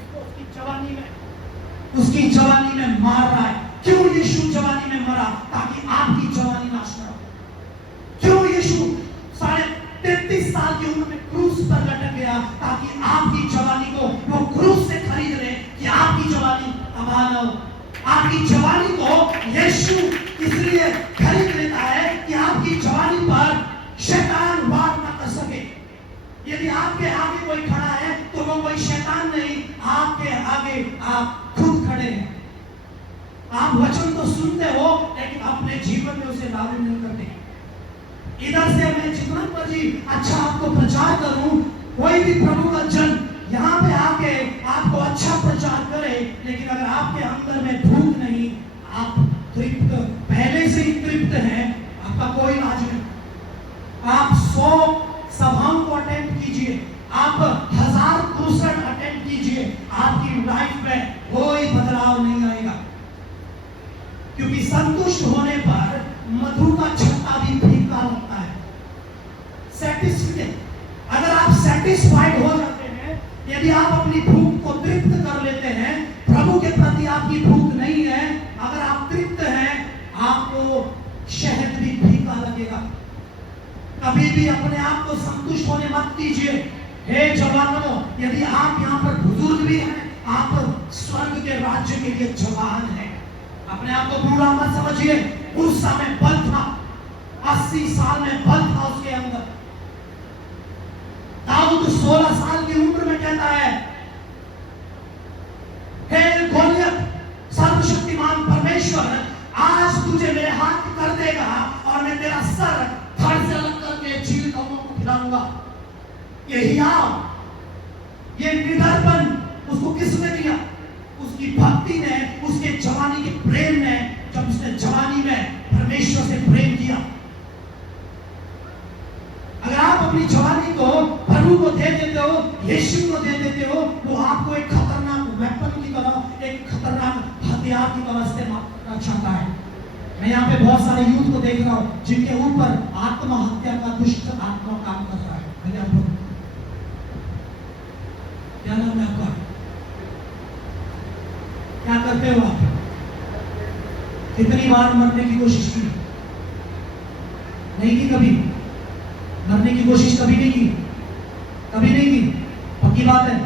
उसकी जवानी में मार रहा है। क्यों यीशु जवानी में मरा? ताकि आपकी जवानी नाश ना हो। क्यों यीशु 33.5 साल की उम्र में क्रूस पर लटक गया? ताकि आपकी जवानी को वो क्रूस से खरीद ले कि आपकी जवानी तबाह न हो। आपकी जवानी को यीशु इसलिए खरीद लेता है कि आपकी जवानी पर शैतान वार न कर सके। यदि आपके आगे कोई खड़ा है तो वो कोई शैतान नहीं, आपके आगे आप खुद खड़े हैं। आप वचन तो सुनते हो लेकिन अपने जीवन में उसे लागू नहीं करते। इधर से मैं जितना मर्जी अच्छा आपको प्रचार करूं, कोई भी प्रभु का जन यहाँ पे आके आपको अच्छा प्रचार करे, लेकिन अगर आपके अंदर में भूख नहीं, आप तृप्त, पहले से ही तृप्त हैं, आपका कोई इलाज नहीं। आप 100 सभाओं को अटेंड कीजिए, आप 1000 क्रूसेड अटेंड कीजिए, आपकी लाइफ में कोई बदलाव नहीं आएगा। क्योंकि संतुष्ट होने पर मधु का छत्ता भी फीका लगता है। सेटिस्फाइड, अगर आप सेटिस्फाइड हो जाते हैं, यदि आप अपनी भूख को तृप्त कर लेते हैं, प्रभु के प्रति आपकी भूख नहीं है, अगर आप तृप्त हैं, आपको शहद भी फीका लगेगा। कभी भी अपने आप को संतुष्ट होने मत दीजिए। हे जवानों, यदि आप यहाँ पर बुजुर्ग भी हैं, आप स्वर्ग के राज्य के लिए जवान हैं। अपने आप को बूढ़ा मत समझिए। उस समय बल था, 80 साल में बल था उसके अंदर। दाऊद 16 साल की उम्र में कहता है, हे गोलियत, सर्वशक्तिमान परमेश्वर आज तुझे मेरे हाथ कर देगा और मैं तेरा सर धड़ से अलग करके चील कौमों को खिलाऊंगा। ये हियाव, ये निडरपन उसको किसने दिया? उसकी भक्ति ने, उसके जवानी के प्रेम ने, जब उसने जवानी में परमेश्वर से प्रेम किया। अगर आप अपनी जवानी को प्रभु को दे देते हो, यीशु को दे देते हो, वो आपको एक खतरनाक वेपन की तरह, एक खतरनाक हथियार की तरह इस्तेमाल करना चाहता है। मैं यहाँ पे बहुत सारे यूथ को देख रहा हूँ जिनके ऊपर आत्महत्या का दुष्ट आत्मा काम कर रहा है। मैंने आपको, क्या नाम है आपका, क्या करते हो आप? कितनी बार मरने की कोशिश की? नहीं की कभी? मरने की कोशिश कभी नहीं की? कभी नहीं की? पक्की बात है?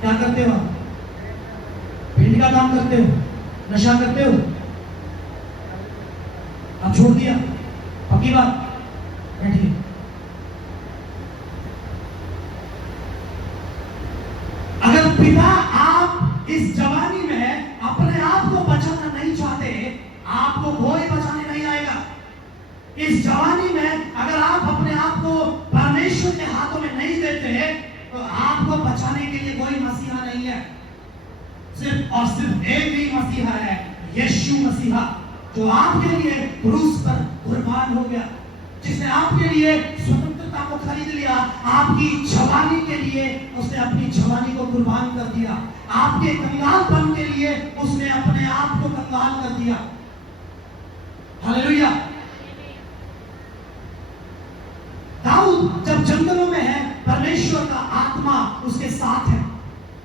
क्या करते हो आप? फील्ड का काम करते हो? नशा करते हो? अब छोड़ दिया? पक्की बात? बैठिए। अगर पिता आप इस जवानी में अपने आप को बचाना नहीं चाहते, आपको कोई बचाने नहीं आएगा। इस जवानी में अगर आप अपने आप को परमेश्वर के हाथों में नहीं देते, तो आपको बचाने के लिए कोई मसीहा नहीं है। सिर्फ और सिर्फ एक ही मसीहा है, यीशु मसीहा, जो आपके लिए क्रूस पर कुर्बान हो गया, जिसने आपके लिए स्वतंत्रता को खरीद लिया। आपकी जवानी के लिए उसने अपनी जवानी को कुर्बान कर दिया। आपके कंगालपन के लिए उसने अपने आप को कंगाल कर दिया। हालेलुया। दाऊद जब जंगलों में है, परमेश्वर का आत्मा उसके साथ है।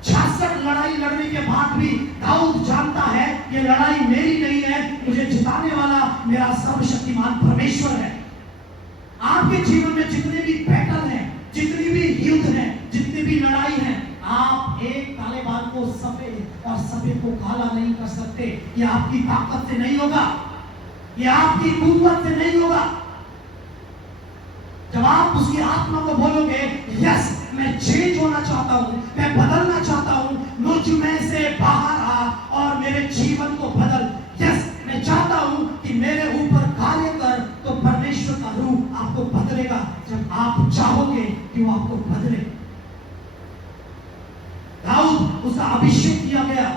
66 लड़ाई लड़ने के बाद भी दाऊद जानता है ये लड़ाई मेरी नहीं है, मुझे जिताने वाला मेरा सर्वशक्तिमान परमेश्वर है। आपके जीवन में जितने भी बैटल हैं, जितनी भी युद्ध हैं, जितनी भी लड़ाई है, आप एक तालिबान को सफेद और सफेद को काला नहीं कर सकते। ये आपकी ताकत से नहीं होगा, ये आपकी कुव्वत से नहीं होगा। जब आप उसकी आत्मा को बोलोगे, यस मैं चेंज होना चाहता हूं, मैं बदलना चाहता हूं, मुझ में से बाहर आ और मेरे जीवन को बदल। यस मैं चाहता हूं कि मेरे ऊपर कार्य कर, तो परमेश्वर का रूप आपको बदलेगा। जब आप चाहोगे कि वो आपको बदले। दाऊद, उसका अभिषेक किया गया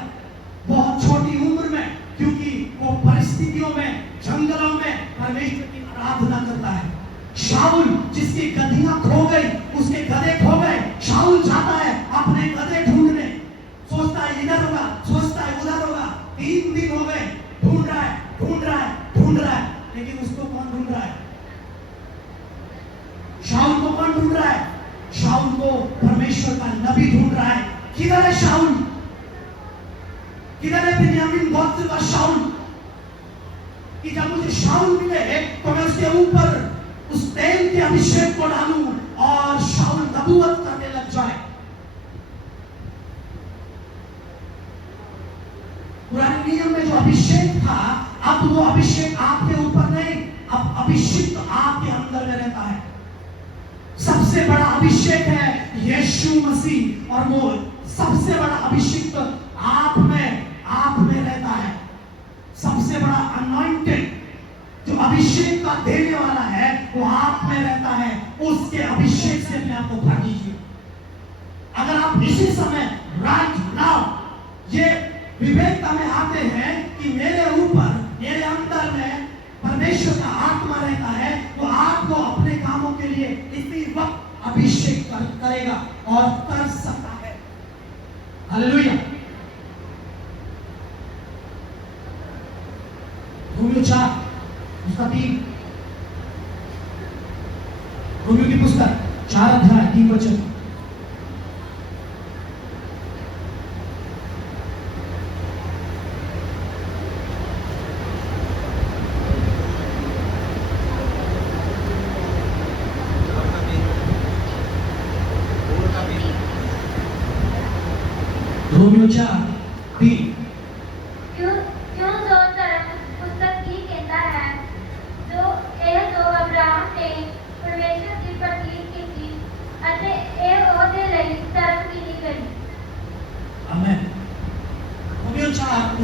बहुत छोटी उम्र में, क्योंकि वो परिस्थितियों में, जंगलों में परमेश्वर की आराधना करता है। शाऊल, जिसकी गद्दियां खो गई, उसके गधे खो गए, शाऊल जाता है अपने गधे ढूंढने, सोचता है इधर होगा, सोचता है उधर होगा। 3 दिन हो गए, ढूंढ रहा है, ढूंढ रहा है, ढूंढ रहा है, लेकिन उसको कौन ढूंढ रहा है? शाऊल को कौन ढूंढ रहा है? शाऊल को परमेश्वर का नबी ढूंढ रहा है। किधर है शाऊल? किधर है बिन्यामीन गोत्र का शाऊल? कि जब मुझे शाऊल मिले तो मैं उसके ऊपर उस तेल के अभिषेक को डालूं और शाऊल नबूवत करने लग जाए। पुराने नियम में जो अभिषेक था, अब वो अभिषेक आपके ऊपर नहीं, अब अभिषेक आपके अंदर में रहता है। सबसे बड़ा अभिषेक है यीशु मसीह, और वो सबसे बड़ा अभिषेक आप में रहता है। सबसे बड़ा अनॉइंटेड जो अभिषेक का देने वाला है, वो आप में रहता है। उसके अभिषेक से अपने आप को भर दीजिए। अगर आप इसी समय राइट नाउ ये विवेकता में आते हैं कि मेरे ऊपर, मेरे अंदर में परमेश्वर का आत्मा रहता है, वो आपको अपने कामों के लिए इसी वक्त अभिषेक करेगा और कर सकता है। हालेलुया। रोमियो 4 उसका 3, रोमियो की पुस्तक 4 अध्याय 3 वचन। रोमियो 4:3।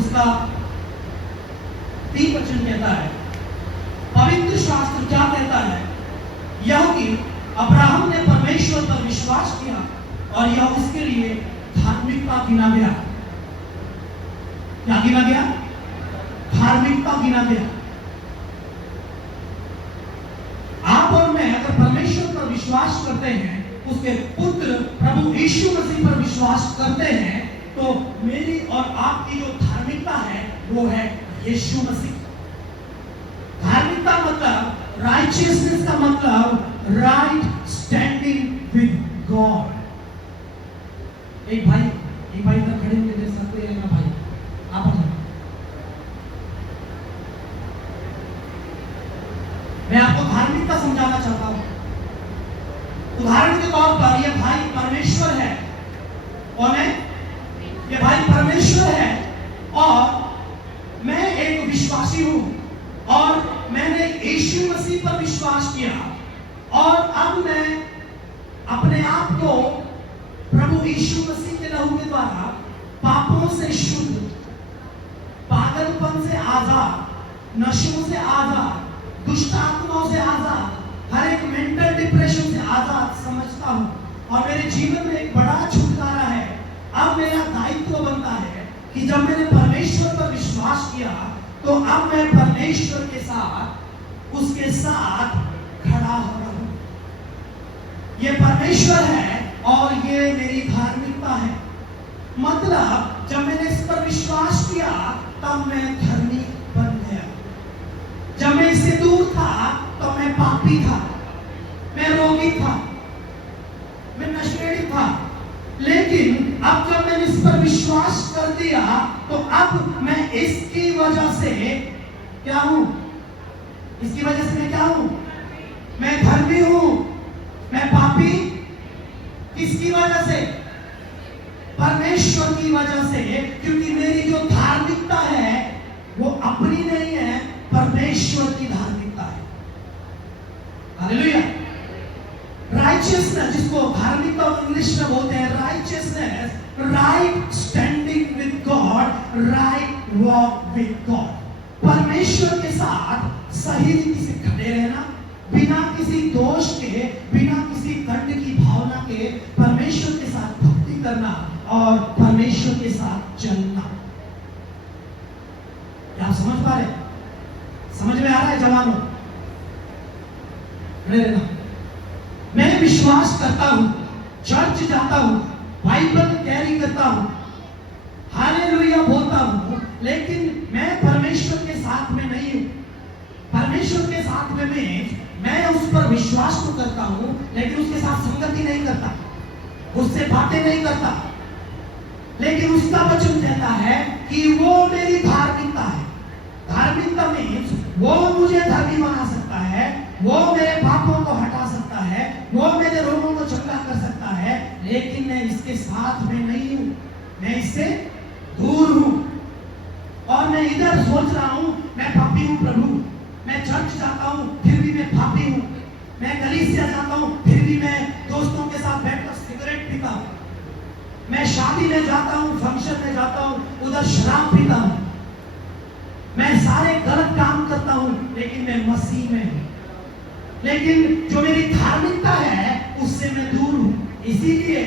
उसका 3 वचन कहता है, पवित्र शास्त्र क्या कहता है? यह कि अब्राहम ने परमेश्वर पर विश्वास किया और यह उसके लिए धार्मिकता गिना गया। क्या गिना गया? धार्मिकता गिना गया। आप और मैं अगर परमेश्वर पर विश्वास करते हैं, उसके पुत्र प्रभु यीशु मसीह पर विश्वास करते हैं, तो मेरी और आपकी जो धार्मिकता है वो है यीशु मसीह। धार्मिकता मतलब राइचियसनेस का मतलब राइट स्टैंडिंग विद गॉड। एक भाई इधर खड़े होकर देख सकते हैं ना भाई, आप आ जाओ। मैं आपको धार्मिकता समझाना चाहता हूं। उदाहरण के तौर पर यह भाई परमेश्वर है। कौन है? यह भाई परमेश्वर है और मैं एक विश्वासी हूं और मैंने यीशु मसीह पर विश्वास किया और अब मैं अपने आप को प्रभु यीशु मसीह के लहू के द्वारा पापों से शुद्ध, पागलपन से आजाद, नशों से आजाद, दुष्ट आत्माओं से आजाद, हर एक मेंटल डिप्रेशन से आजाद समझता हूं और मेरे जीवन में एक बड़ा छुटकारा है। अब मेरा दायित्व बनता है कि जब मैंने परमेश्वर पर विश्वास किया तो अब मैं परमेश्वर के साथ, उसके साथ खड़ा हो रहा हूं। ये परमेश्वर है और ये मेरी धार्मिकता है। मतलब जब मैंने इस पर विश्वास किया तब मैं धर्मी बन गया। जब मैं इससे दूर था तो मैं पापी था, मैं रोगी था, मैं नशेड़ी था। लेकिन अब जब मैंने इस पर विश्वास कर दिया तो अब मैं इसकी वजह से क्या हूं? इसकी वजह से मैं क्या हूं? मैं धर्मी हूं। मैं पापी किसकी वजह से? परमेश्वर की वजह से, क्योंकि मेरी जो धार्मिकता है वो अपनी नहीं है, परमेश्वर की धार्मिकता है। हालेलुया। राइचियसनेस, जिसको धार्मिकता इंग्लिश में बोलते हैं righteousness, right standing with God, right walk with God. परमेश्वर के साथ सही रीति से खड़े रहना, बिना किसी दोष के, बिना किसी दंड की भावना के परमेश्वर के साथ भक्ति करना और परमेश्वर के साथ चलना। क्या आप समझ पा रहे? समझ में आ रहा है जवानों? खड़े रहना। मैं विश्वास करता हूं, चर्च जाता हूं, बाइबल कैरी करता हूं, हालेलुया बोलता हूं, लेकिन मैं परमेश्वर के साथ में नहीं हूं। परमेश्वर के साथ में मैं उस पर विश्वास तो करता हूं, लेकिन उसके साथ संगति नहीं करता, उससे बातें नहीं करता। लेकिन उसका वचन कहता है कि वो मेरी धार्मिकता है। धार्मिकता मीन्स वो मुझे धर्मी बना सकता है, वो मेरे पापों को हटा सकता है, वो मेरे रोगों को चंगा कर सकता है, लेकिन मैं इसके साथ में नहीं हूं, मैं इससे दूर हूं। और मैं इधर सोच रहा हूं मैं पापी हूं प्रभु, मैं चर्च जाता हूं फिर भी मैं पापी हूं, मैं कलीसिया जाता हूं फिर भी मैं दोस्तों के साथ बैठकर सिगरेट पीता हूं, मैं शादी में जाता हूं, फंक्शन में जाता हूं, उधर शराब पीता हूं, मैं सारे गलत काम करता हूं, लेकिन मैं मसीह में हूं। लेकिन जो मेरी धार्मिकता है उससे मैं दूर हूं। इसीलिए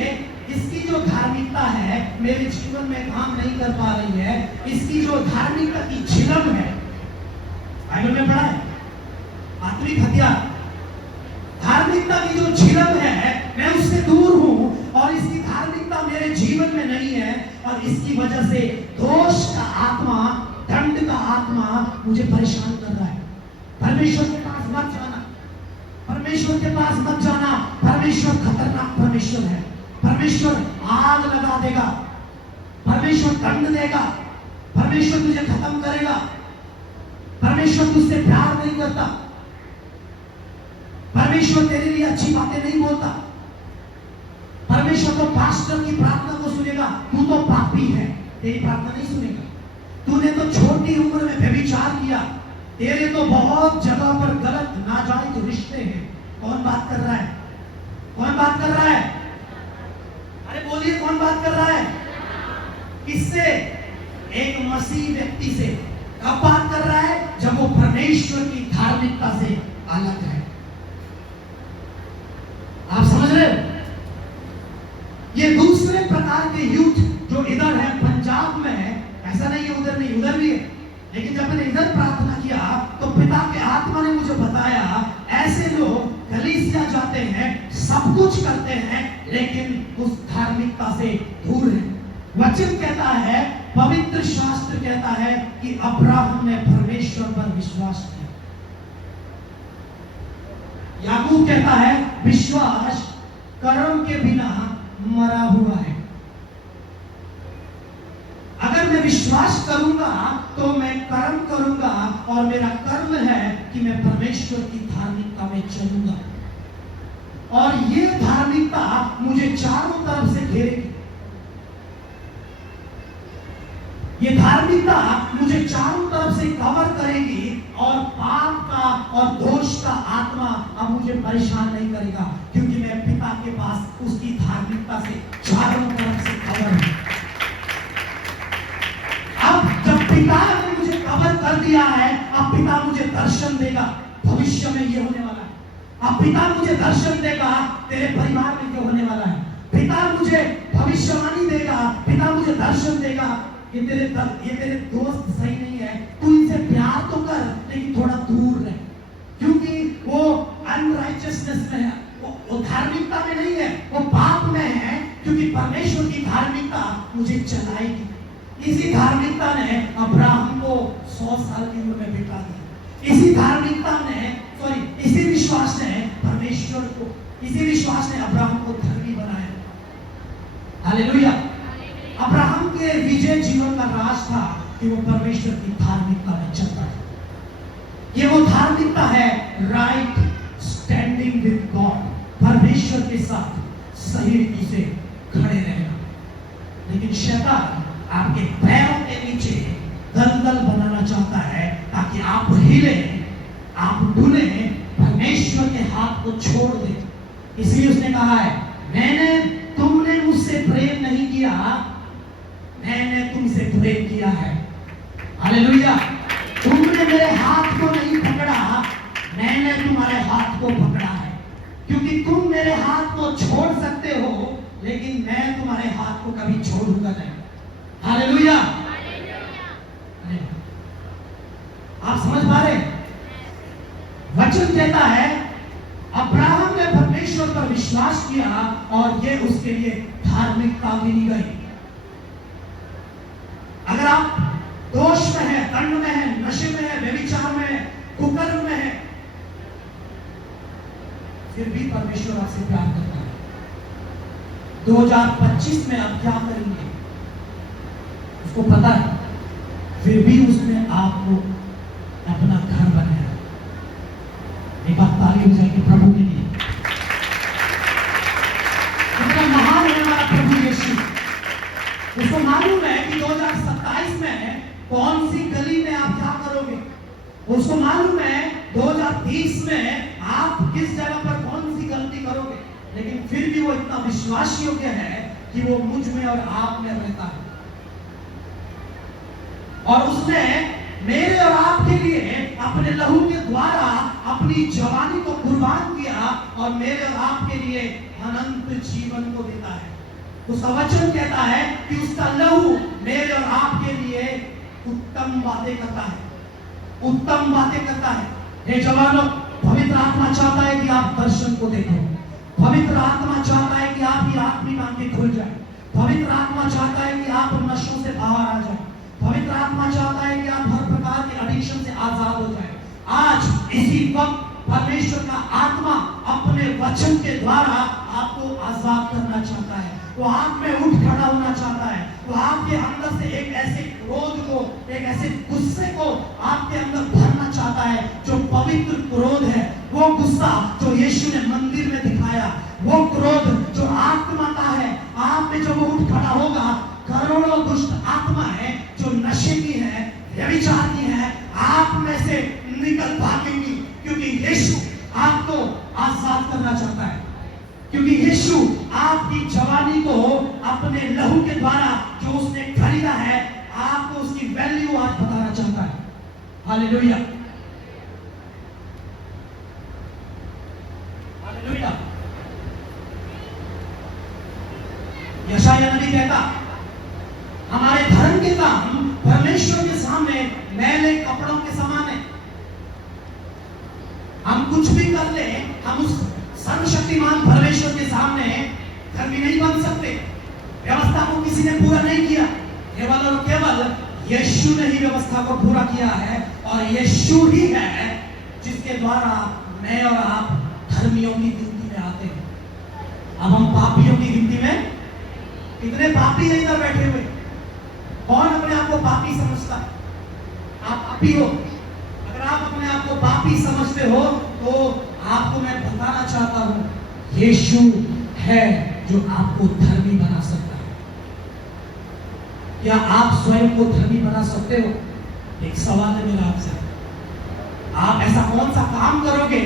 इसकी जो धार्मिकता है मेरे जीवन में काम नहीं कर पा रही है। इसकी जो धार्मिकता की झिलम है, बाइबल में पढ़ा है, आत्मिक हथियार, धार्मिकता की जो झिलम है मैं उससे दूर हूं और इसकी धार्मिकता मेरे जीवन में नहीं है और इसकी वजह से दोष का आत्मा, दंड का आत्मा मुझे परेशान कर रहा है। परमेश्वर के पास मत जाना, परमेश्वर के पास मत जाना। परमेश्वर खतरनाक परमेश्वर है। परमेश्वर आग लगा देगा, परमेश्वर दंड देगा, परमेश्वर तुझे खत्म करेगा, परमेश्वर तुझसे प्यार नहीं करता, परमेश्वर तेरे लिए अच्छी बातें नहीं बोलता, परमेश्वर तो पास्टर की प्रार्थना को सुनेगा, तू तो पापी है, तेरी प्रार्थना नहीं सुनेगा। तूने तो छोटी उम्र में व्यभिचार किया, तेरे तो बहुत जगह पर गलत नाजायज रिश्ते हैं। कौन बात कर रहा है? कौन बात कर रहा है? अरे बोलिए, कौन बात कर रहा है? किससे? एक मसीह व्यक्ति से। कब बात कर रहा है? जब वो परमेश्वर की धार्मिकता से अलग है। आप समझ रहे हो? ये दूसरे प्रकार के यूथ जो इधर है पंजाब में, ऐसा नहीं है उधर नहीं, उधर भी है। लेकिन जब मैंने इधर प्रार्थना किया तो पिता के आत्मा ने मुझे बताया ऐसे लोग कलीसिया जाते हैं, सब कुछ करते हैं, लेकिन उस धार्मिकता से दूर है। वचन कहता है, पवित्र शास्त्र कहता है कि अब्राहम ने परमेश्वर पर विश्वास किया। याकूब कहता है विश्वास कर्म के बिना मरा हुआ है। अगर मैं विश्वास करूंगा तो मैं कर्म करूंगा, और मेरा कर्म है कि मैं परमेश्वर की धार्मिकता में चलूंगा, और ये धार्मिकता मुझे चारों तरफ से घेरेगी। ये धार्मिकता मुझे चारों तरफ से कवर करेगी, और पाप का और दोष का आत्मा अब मुझे परेशान नहीं करेगा, क्योंकि मैं पिता के पास उसकी धार्मिकता से चारों तरफ से कवर हूं। अब जब पिता ने मुझे कवर कर दिया है, अब पिता मुझे दर्शन देगा भविष्य में ये होने वाला है। अब पिता मुझे दर्शन देगा तेरे परिवार में क्या होने वाला है। पिता मुझे भविष्यवाणी देगा, पिता मुझे दर्शन देगा, ये तेरे दोस्त सही नहीं है, तू इनसे प्यार तो कर लेकिन थोड़ा दूर रह, क्योंकि वो अनराइचियसनेस में है, वो धार्मिकता में नहीं है, वो पाप में है। क्योंकि परमेश्वर की धार्मिकता मुझे चलाएगी। इसी धार्मिकता ने अब्राहम को 100 साल की उम्र में बिता दिया। इसी धार्मिकता ने इसी विश्वास ने परमेश्वर को, इसी विश्वास ने अब्राहम को धर्मी बनाया। हालेलुया। अब्राहम के विजय जीवन का राज था कि वो परमेश्वर की धार्मिकता में चलता था। ये वो धार्मिकता है राइट स्टैंडिंग विद गॉड, परमेश्वर के साथ सही रीति से खड़े रहना। लेकिन शैतान आपके पैरों के नीचे दलदल बनाना चाहता है ताकि आप हिले, आप डुले, परमेश्वर के हाथ को छोड़ दे। इसलिए उसने कहा है, तुमने मुझसे प्रेम नहीं किया, मैंने तुमसे प्रेम किया है। हालेलुया। तुमने मेरे हाथ को नहीं पकड़ा, मैंने तुम्हारे हाथ को पकड़ा है। क्योंकि तुम मेरे हाथ को छोड़ सकते हो, लेकिन मैं तुम्हारे हाथ को कभी छोड़ूंगा नहीं। हालेलुया। आप समझ पा रहे? वचन कहता है अब्राहम ने परमेश्वर पर विश्वास किया और ये उसके लिए धार्मिकता गिनी गई। अगर आप दोष में है, दंड में है, नशे में है, व्यभिचार में है, कुकर्म में है, फिर भी परमेश्वर आपसे प्यार करता है। 2025 में आप क्या करेंगे उसको पता है, फिर भी उसने आपको अपना घर बनाया। एक बात ताली हो जाएगी प्रभु के लिए। कितना महान है हमारा प्रभु यीशु। उसको मालूम है कि 2027 में कौन सी गली में आप क्या करोगे। उसको मालूम है 2030 में आप किस जगह पर कौन सी गलती करोगे। लेकिन फिर भी वो इतना विश्वास योग्य है कि वो मुझ में और आप में रहता है। और उसने मेरे और आपके लिए अपने लहू के द्वारा अपनी जवानी को कुर्बान किया और मेरे और आपके लिए अनंत जीवन को देता है। उसका वचन कहता है कि उसका लहू मेरे और आपके लिए उत्तम बातें करता है, उत्तम बातें करता है। हे जवानों, पवित्र आत्मा चाहता है कि आप दर्शन को देखो। पवित्र आत्मा चाहता है कि आपकी आत्मिक आंखें खुल जाए। पवित्र आत्मा चाहता है कि आप नशों से बाहर आ जाए। पवित्र आत्मा चाहता है कि आप हर प्रकार के एडिक्शन से आजाद हो जाए। आज इसी वक्त परमेश्वर का आत्मा अपने वचन के द्वारा आपको आजाद करना चाहता है। वो आप में उठ खड़ा होना चाहता है। वो आपके अंदर से एक ऐसे क्रोध को, एक ऐसे गुस्से को आपके अंदर भरना चाहता है जो पवित्र क्रोध है। वो गुस्सा जो यीशु ने मंदिर में दिखाया, वो क्रोध जो आत्मा का है, आप में जब वो उठ खड़ा होगा, करोड़ों दुष्ट आत्मा है जो नशे की है, व्यभिचार की है, आप में से निकल भागेंगी। क्योंकि यीशु आपको आजाद करना चाहता है। क्योंकि यीशु आपकी जवानी को अपने लहू के द्वारा जो उसने खरीदा है, आपको उसकी वैल्यू आज बताना चाहता है। Hallelujah, hallelujah. यशायाह नबी कहता, हमारे धर्म के काम परमेश्वर के सामने मैले कपड़ों के समान है। हम कुछ भी कर ले, हम उस सर्वशक्तिमान परमेश्वर के सामने धर्मी नहीं बन सकते। व्यवस्था को किसी ने पूरा नहीं किया, केवल और केवल यीशु ने ही व्यवस्था को पूरा किया है, और यीशु ही है जिसके द्वारा मैं और आप धर्मियों की गिनती में आते हैं। अब हम पापियों की गिनती में, कितने पापी हैं इधर बैठे हुए? कौन अपने आप को पापी समझता है? आप पापी हो। अगर आप अपने आप को पापी समझते हो तो आपको मैं बताना चाहता हूं, यीशु है जो आपको धर्मी बना सकता है। क्या आप स्वयं को धर्मी बना सकते हो? एक सवाल है मेरा आपसे। आप ऐसा कौन सा काम करोगे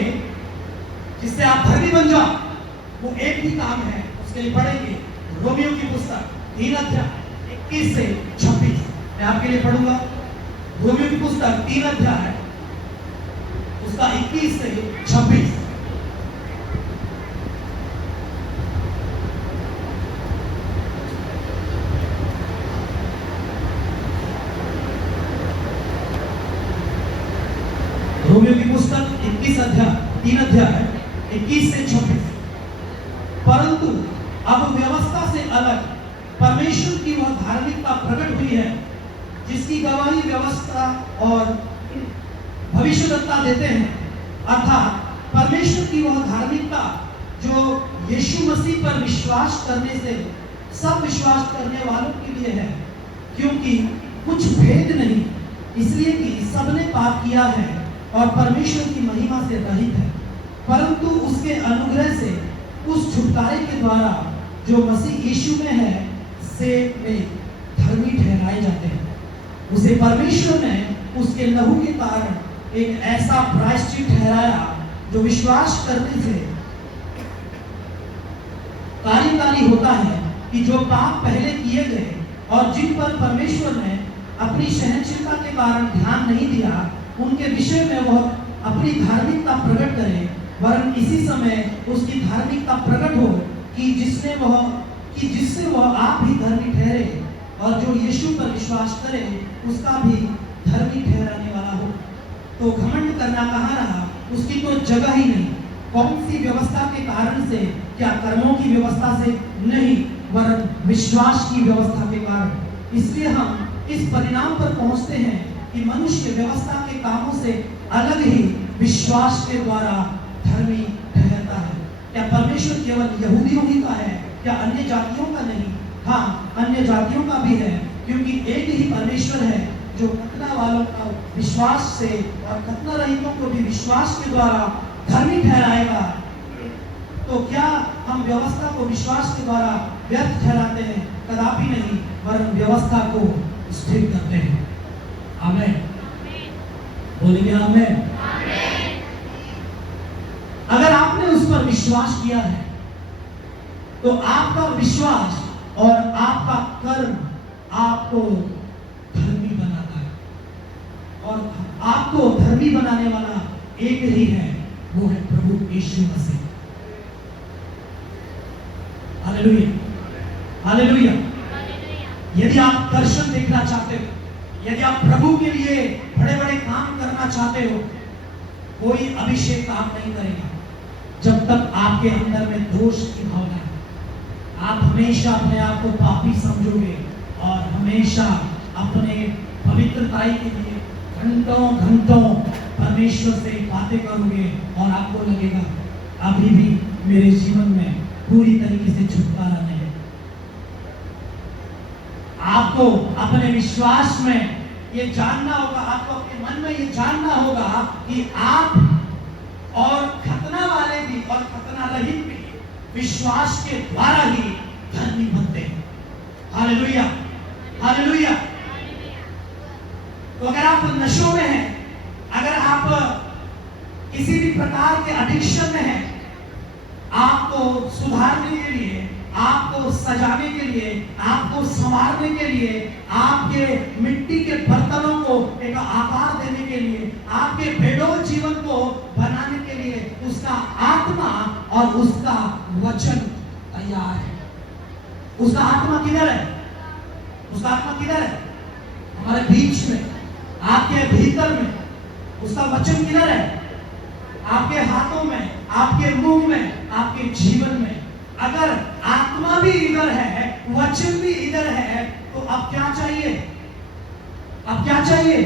जिससे आप धर्मी बन जाओ? वो एक ही काम है, उसके लिए पढ़ेंगे रोमियो की पुस्तक 3 अध्याय 21 से 26। मैं आपके लिए पढ़ूंगा रोमियो की पुस्तक 3 अध्याय उसका 21 से 26। रोमियो की पुस्तक 3 अध्याय 21 से 26। परंतु अब व्यवस्था से अलग परमेश्वर की वह धार्मिकता प्रकट हुई है जिसकी गवाही व्यवस्था और भविष्यवक्ता देते हैं, अर्थात परमेश्वर की वह धार्मिकता जो यीशु मसीह पर विश्वास करने से सब विश्वास करने वालों के लिए है, क्योंकि कुछ भेद नहीं, इसलिए कि सबने पाप किया है और परमेश्वर की महिमा से रहित है, परंतु उसके अनुग्रह से उस छुटकारे के द्वारा जो मसीह यीशु में है से वे धर्मी ठहराए जाते हैं। उसे परमेश्वर ने उसके लहू के कारण एक ऐसा प्रायश्चित ठहराया जो विश्वास करने से कार्यकारी होता है कि जो पाप पहले किए गए और जिन पर परमेश्वर ने अपनी सहनशीलता के कारण ध्यान नहीं दिया, उनके विषय में वह अपनी धार्मिकता प्रकट करे, वरन इसी समय उसकी धार्मिकता प्रकट हो कि जिससे वह आप भी धर्मी ठहरे और जो यीशु पर विश्वास करे उसका भी धर्मी ठहराने वाला हो। तो घमंड करना कहाँ रहा? उसकी तो जगह ही नहीं। कौन सी व्यवस्था के कारण से? क्या कर्मों की व्यवस्था से? नहीं, वरन विश्वास की व्यवस्था के कारण। इसलिए हम इस परिणाम पर पहुंचते हैं कि मनुष्य व्यवस्था के कामों से अलग ही विश्वास के द्वारा धर्मी ठहरता है। क्या परमेश्वर केवल यहूदियों ही का है? क्या अन्य जातियों का नहीं? हाँ, अन्य जातियों का भी है, क्योंकि एक ही परमेश्वर है जो खतना वालों का विश्वास से और खतना रहितों को भी विश्वास के द्वारा धर्मी ठहराएगा। तो क्या हम व्यवस्था को विश्वास के द्वारा व्यर्थ ठहराते हैं? कदापि नहीं, वरन व्यवस्था को स्थिर करते हैं। आमीन। बोलेंगे आमीन। अगर आपने उस पर विश्वास किया है तो आपका विश्वास और आपका कर्म आपको धर्मी बनाता है, और आपको धर्मी बनाने वाला एक ही है, वो है प्रभु यीशु मसीह। Hallelujah, hallelujah. यदि आप दर्शन देखना चाहते हो, यदि आप प्रभु के लिए बड़े बड़े काम करना चाहते हो, कोई अभिषेक काम नहीं करेगा जब तक आपके अंदर में दोष की भावना है। आप हमेशा अपने आप को पापी समझोगे और हमेशा अपने पवित्रताई के लिए घंटों घंटों परमेश्वर से बातें करोगे, और आपको लगेगा अभी भी मेरे जीवन में पूरी तरीके से छुटकारा नहीं है। आपको अपने विश्वास में ये जानना होगा, आपको अपने मन में ये जानना होगा कि आप और खतना वाले भी और खतना रहित भी विश्वास के द्वारा ही धर्मी बनते हैं। Hallelujah, hallelujah. तो अगर आप नशों में हैं, अगर आप किसी भी प्रकार के एडिक्शन में हैं, आपको सुधारने के लिए, आपको सजाने के लिए, आपको संवारने के लिए, आपके मिट्टी के बर्तनों को एक आकार देने के लिए, आपके बेडोल जीवन को बनाने के लिए उसका आत्मा और उसका वचन तैयार है। उसका आत्मा किधर है? उसका आत्मा किधर है? हमारे बीच में, आपके भीतर में। उसका वचन किधर है? आपके हाथों में, आपके मुंह में, आपके जीवन में। अगर आत्मा भी इधर है, वचन भी इधर है, तो अब क्या चाहिए? अब क्या चाहिए?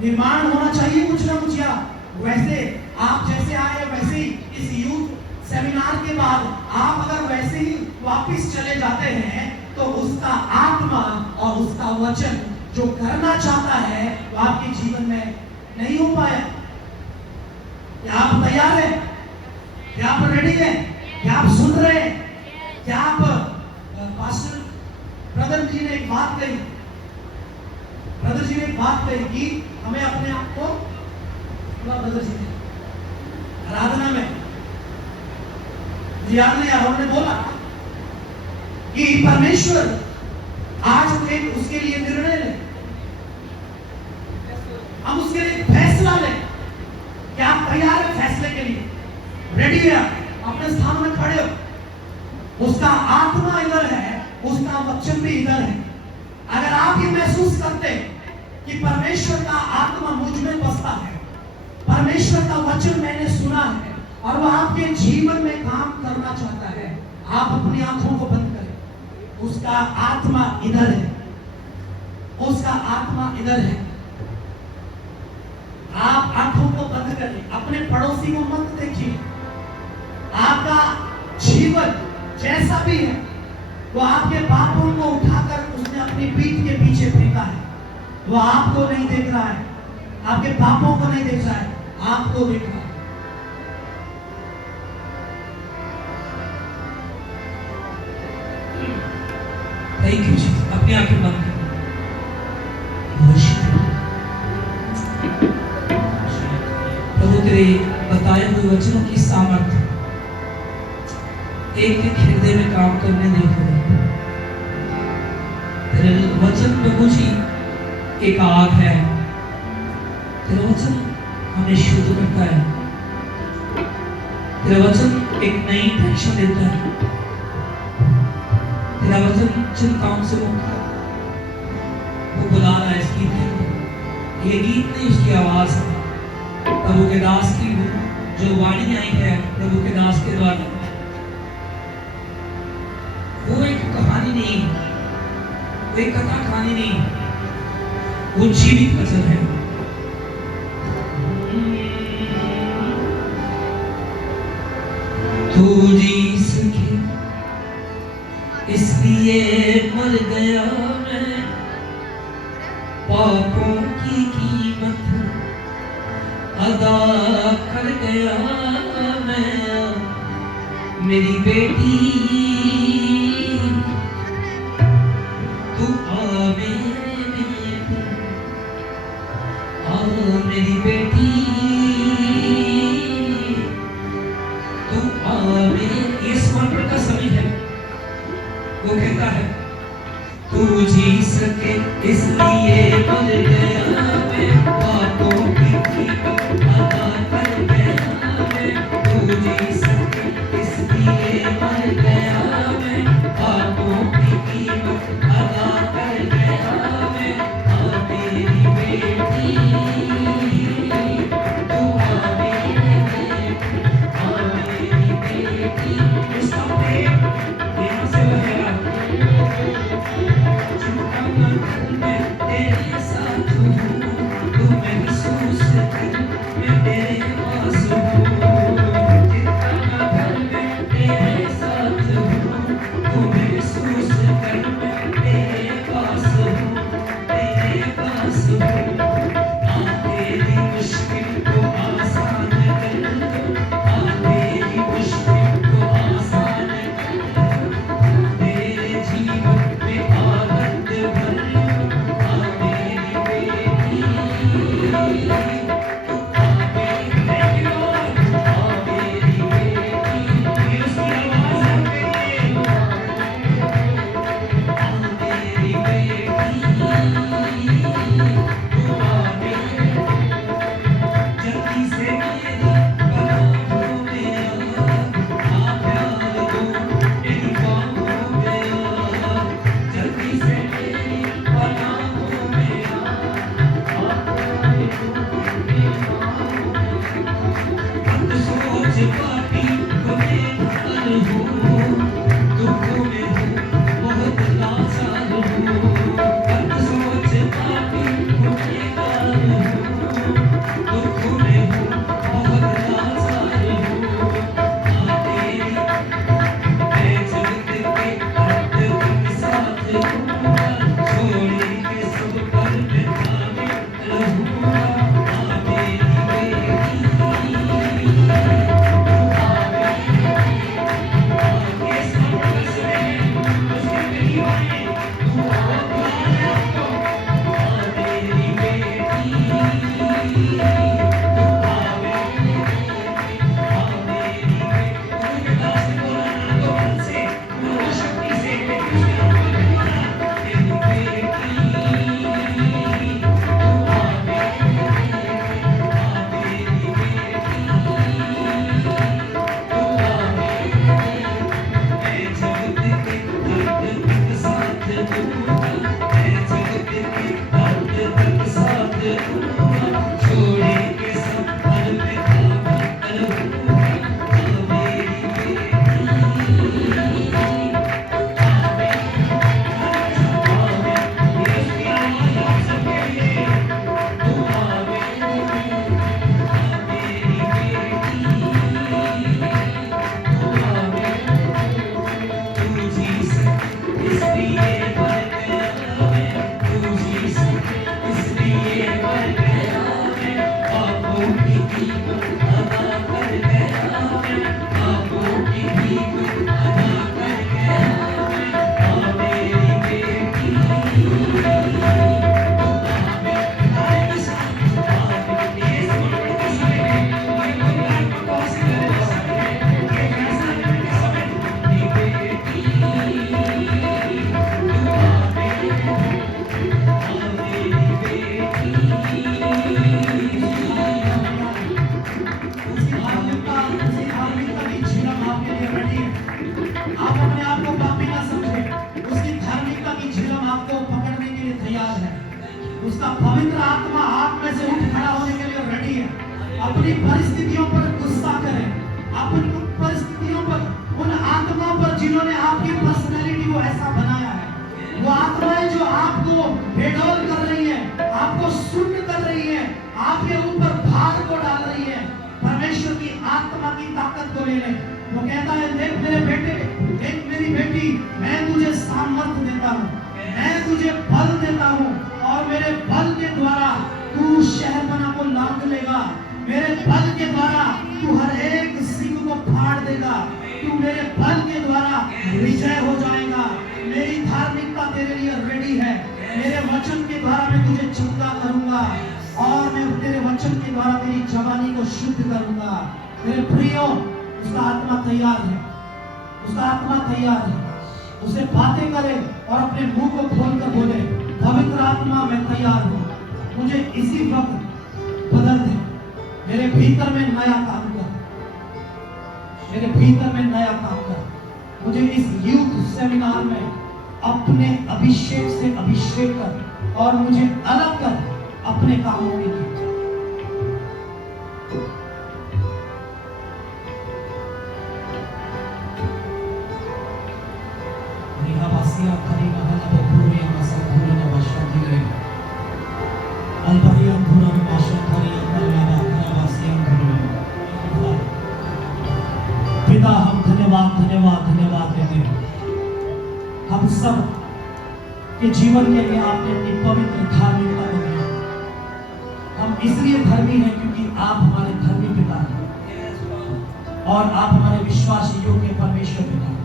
निर्माण होना चाहिए कुछ ना कुछ। या वैसे आप जैसे आए वैसे ही इस यूथ सेमिनार के बाद आप अगर वैसे ही वापस चले जाते हैं, तो उसका आत्मा और उसका वचन जो करना चाहता है वो आपके जीवन में नहीं हो पाया। क्या आप तैयार हैं? क्या आप रेडी हैं? क्या आप सुन रहे हैं? क्या आप पास्टर ब्रदर जी ने एक बात कही, कि हमें अपने आप को, ब्रदर जी ने आराधना में याद नहीं आ रहा, उन्होंने बोला कि परमेश्वर आज एक उसके लिए निर्णय ले, हम उसके लिए फैसला लें। क्या आप तैयार हैं फैसले के लिए? रेडी है? अपने स्थान में खड़े हो। उसका आत्मा इधर है, उसका वचन भी इधर है। अगर आप ये महसूस करते कि परमेश्वर का आत्मा मुझ में बसता है, परमेश्वर का वचन मैंने सुना है और वह आपके जीवन में काम करना चाहता है, आप अपनी आंखों को बंद करें। उसका आत्मा इधर है, उसका आत्मा इधर है। आप आंखों को बंद करें, अपने पड़ोसी को मत देखिए। आपका जीवन जैसा भी है, वो आपके पापों को उठाकर उसने अपनी पीठ के पीछे फेंका है। वो आपको नहीं देख रहा है, आपके पापों को नहीं देख रहा है, आपको देख रहा है। थैंक यू जी। अपनी आंखें बंद करें। प्रभु तेरे बताए हुए वचनों की सामर्थ्य एक एक हृदय में काम करने नहीं हो रहा। तेरे वचन प्रभु जी एक आग है। तेरा वचन हमें शुद्ध करता है। तेरा वचन एक नई डायरेक्शन देता है। तेरा वचन चिंताओं से मुक्त वो बुला रहा है इस गीत के अंदर। ये गीत नहीं, उसकी आवाज है। प्रभु के दास की जो वाणी आई है प्रभु के दास के द्वारा, वो एक कहानी नहीं, वो एक कथा कहानी नहीं, वो जीवित वचन है। तू जी सके इसलिए मर गया मैं, पापों की कीमत अदा कर गया मैं। मेरी बेटी तू आवे मेरी बेटी तू आवे। ये समर्पण का समय है। वो कहता है तू जी सके इसलिए मर गया मैं, पापों की कीमत अदा कर गया मैं। तू जी सके इसलिए मर गया मैं, पापों की कीमत अदा कर गया मैं। और मेरी बेटी तू आ मेरी बेटी। उसका प्रेम यहाँ से बहेगा। मैं तेरे साथ हूँ, तू महसूस कर मैं तेरे पास हूँ। जितना घर में तेरे साथ हूँ, तू महसूस कर मैं तेरे पास हूँ, तेरे पास हूँ। तेरी मुश्किल को आसान कर दो, तेरी मुश्किल को आसान कर दो। तेरे जीवन में आनंद भर सके इसलिए मर गया मैं, तू जी सके इसलिए मर गया मैं, पापों की कीमत अदा कर गया मैं, पापों की कीमत अदा कर गया मैं, आ मेरी बेटी, उसी धार्मिकता की झिलम आपके लिए रेडी है। आप अपने आप को पापी ना समझे, उसकी धार्मिकता की झिलम आपको पकड़ने के लिए तैयार है। उसका पवित्र आत्मा आप में से उठ खड़ा होने के लिए रेडी है। अपनी परिस्थितियों पर गुस्सा करें, अपनी परिस्थितियों पर, उन आत्माओं पर जिन्होंने आपकी पर्सनैलिटी को ऐसा बनाया है, वो आत्माएं जो आपको बेडौल कर रही है, आपको शून्य कर रही है, आपके ऊपर भार को डाल रही है, परमेश्वर की आत्मा की ताकत को ले ले। वो कहता है, देख मेरे बेटे, देख मेरी बेटी, मैं तुझे सामर्थ्य देता हूँ, मैं तुझे बल देता हूँ, और मेरे बल के द्वारा तू शहरपना को लांघ लेगा, मेरे बल के द्वारा तू हर एक सिंह को फाड़ देगा, तू मेरे बल के द्वारा विजय हो जाएगा। मेरी धार्मिकता तेरे लिए रेडी है। मेरे वचन के द्वारा मैं तुझे चंगा करूंगा, और मैं तेरे वचन के द्वारा तेरी जवानी को शुद्ध करूंगा। मेरे प्रियो, उसका आत्मा तैयार है, उसका आत्मा तैयार है। उसे बातें करे और अपने मुंह को खोलकर बोले, पवित्र आत्मा मैं तैयार हूँ, मुझे इसी वक्त बदल दे, मेरे भीतर में नया काम कर, मेरे भीतर में नया काम कर। मुझे इस यूथ सेमिनार में अपने अभिषेक से अभिषेक कर, और मुझे अलग कर अपने कामों के लिए। निहावासिया खरी महल बखूरे मसा भूले न बशा दिले अलबरिया भूरा माशा खरी अल्लाह खरावासिया भूले। पिता, हम धन्यवाद धन्यवाद धन्यवाद देते हैं। हम सब के जीवन के लिए आपने अपनी पवित्र धार्मिकता को दिया। हम इसलिए धर्मी हैं क्योंकि आप हमारे धर्मी पिता हैं, और आप हमारे विश्वास योग्य परमेश्वर पिता हैं।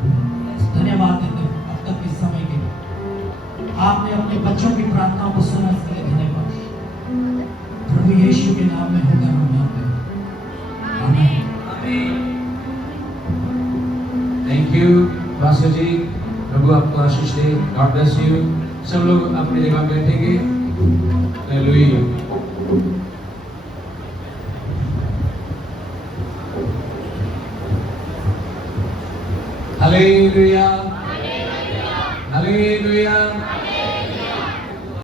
धन्यवाद देते हैं अब तक के समय के लिए। आपने अपने बच्चों की प्रार्थनाओं को सुना, इसके लिए धन्यवाद। प्रभु यीशु के नाम में होकर हम मांगते हैं, आमीन। थैंक यू पास्टर जी, प्रभु आपको आशीष दे। God bless you. सब लोग अपनी जगह बैठेंगे। हालेलुया। Hallelujah, hallelujah,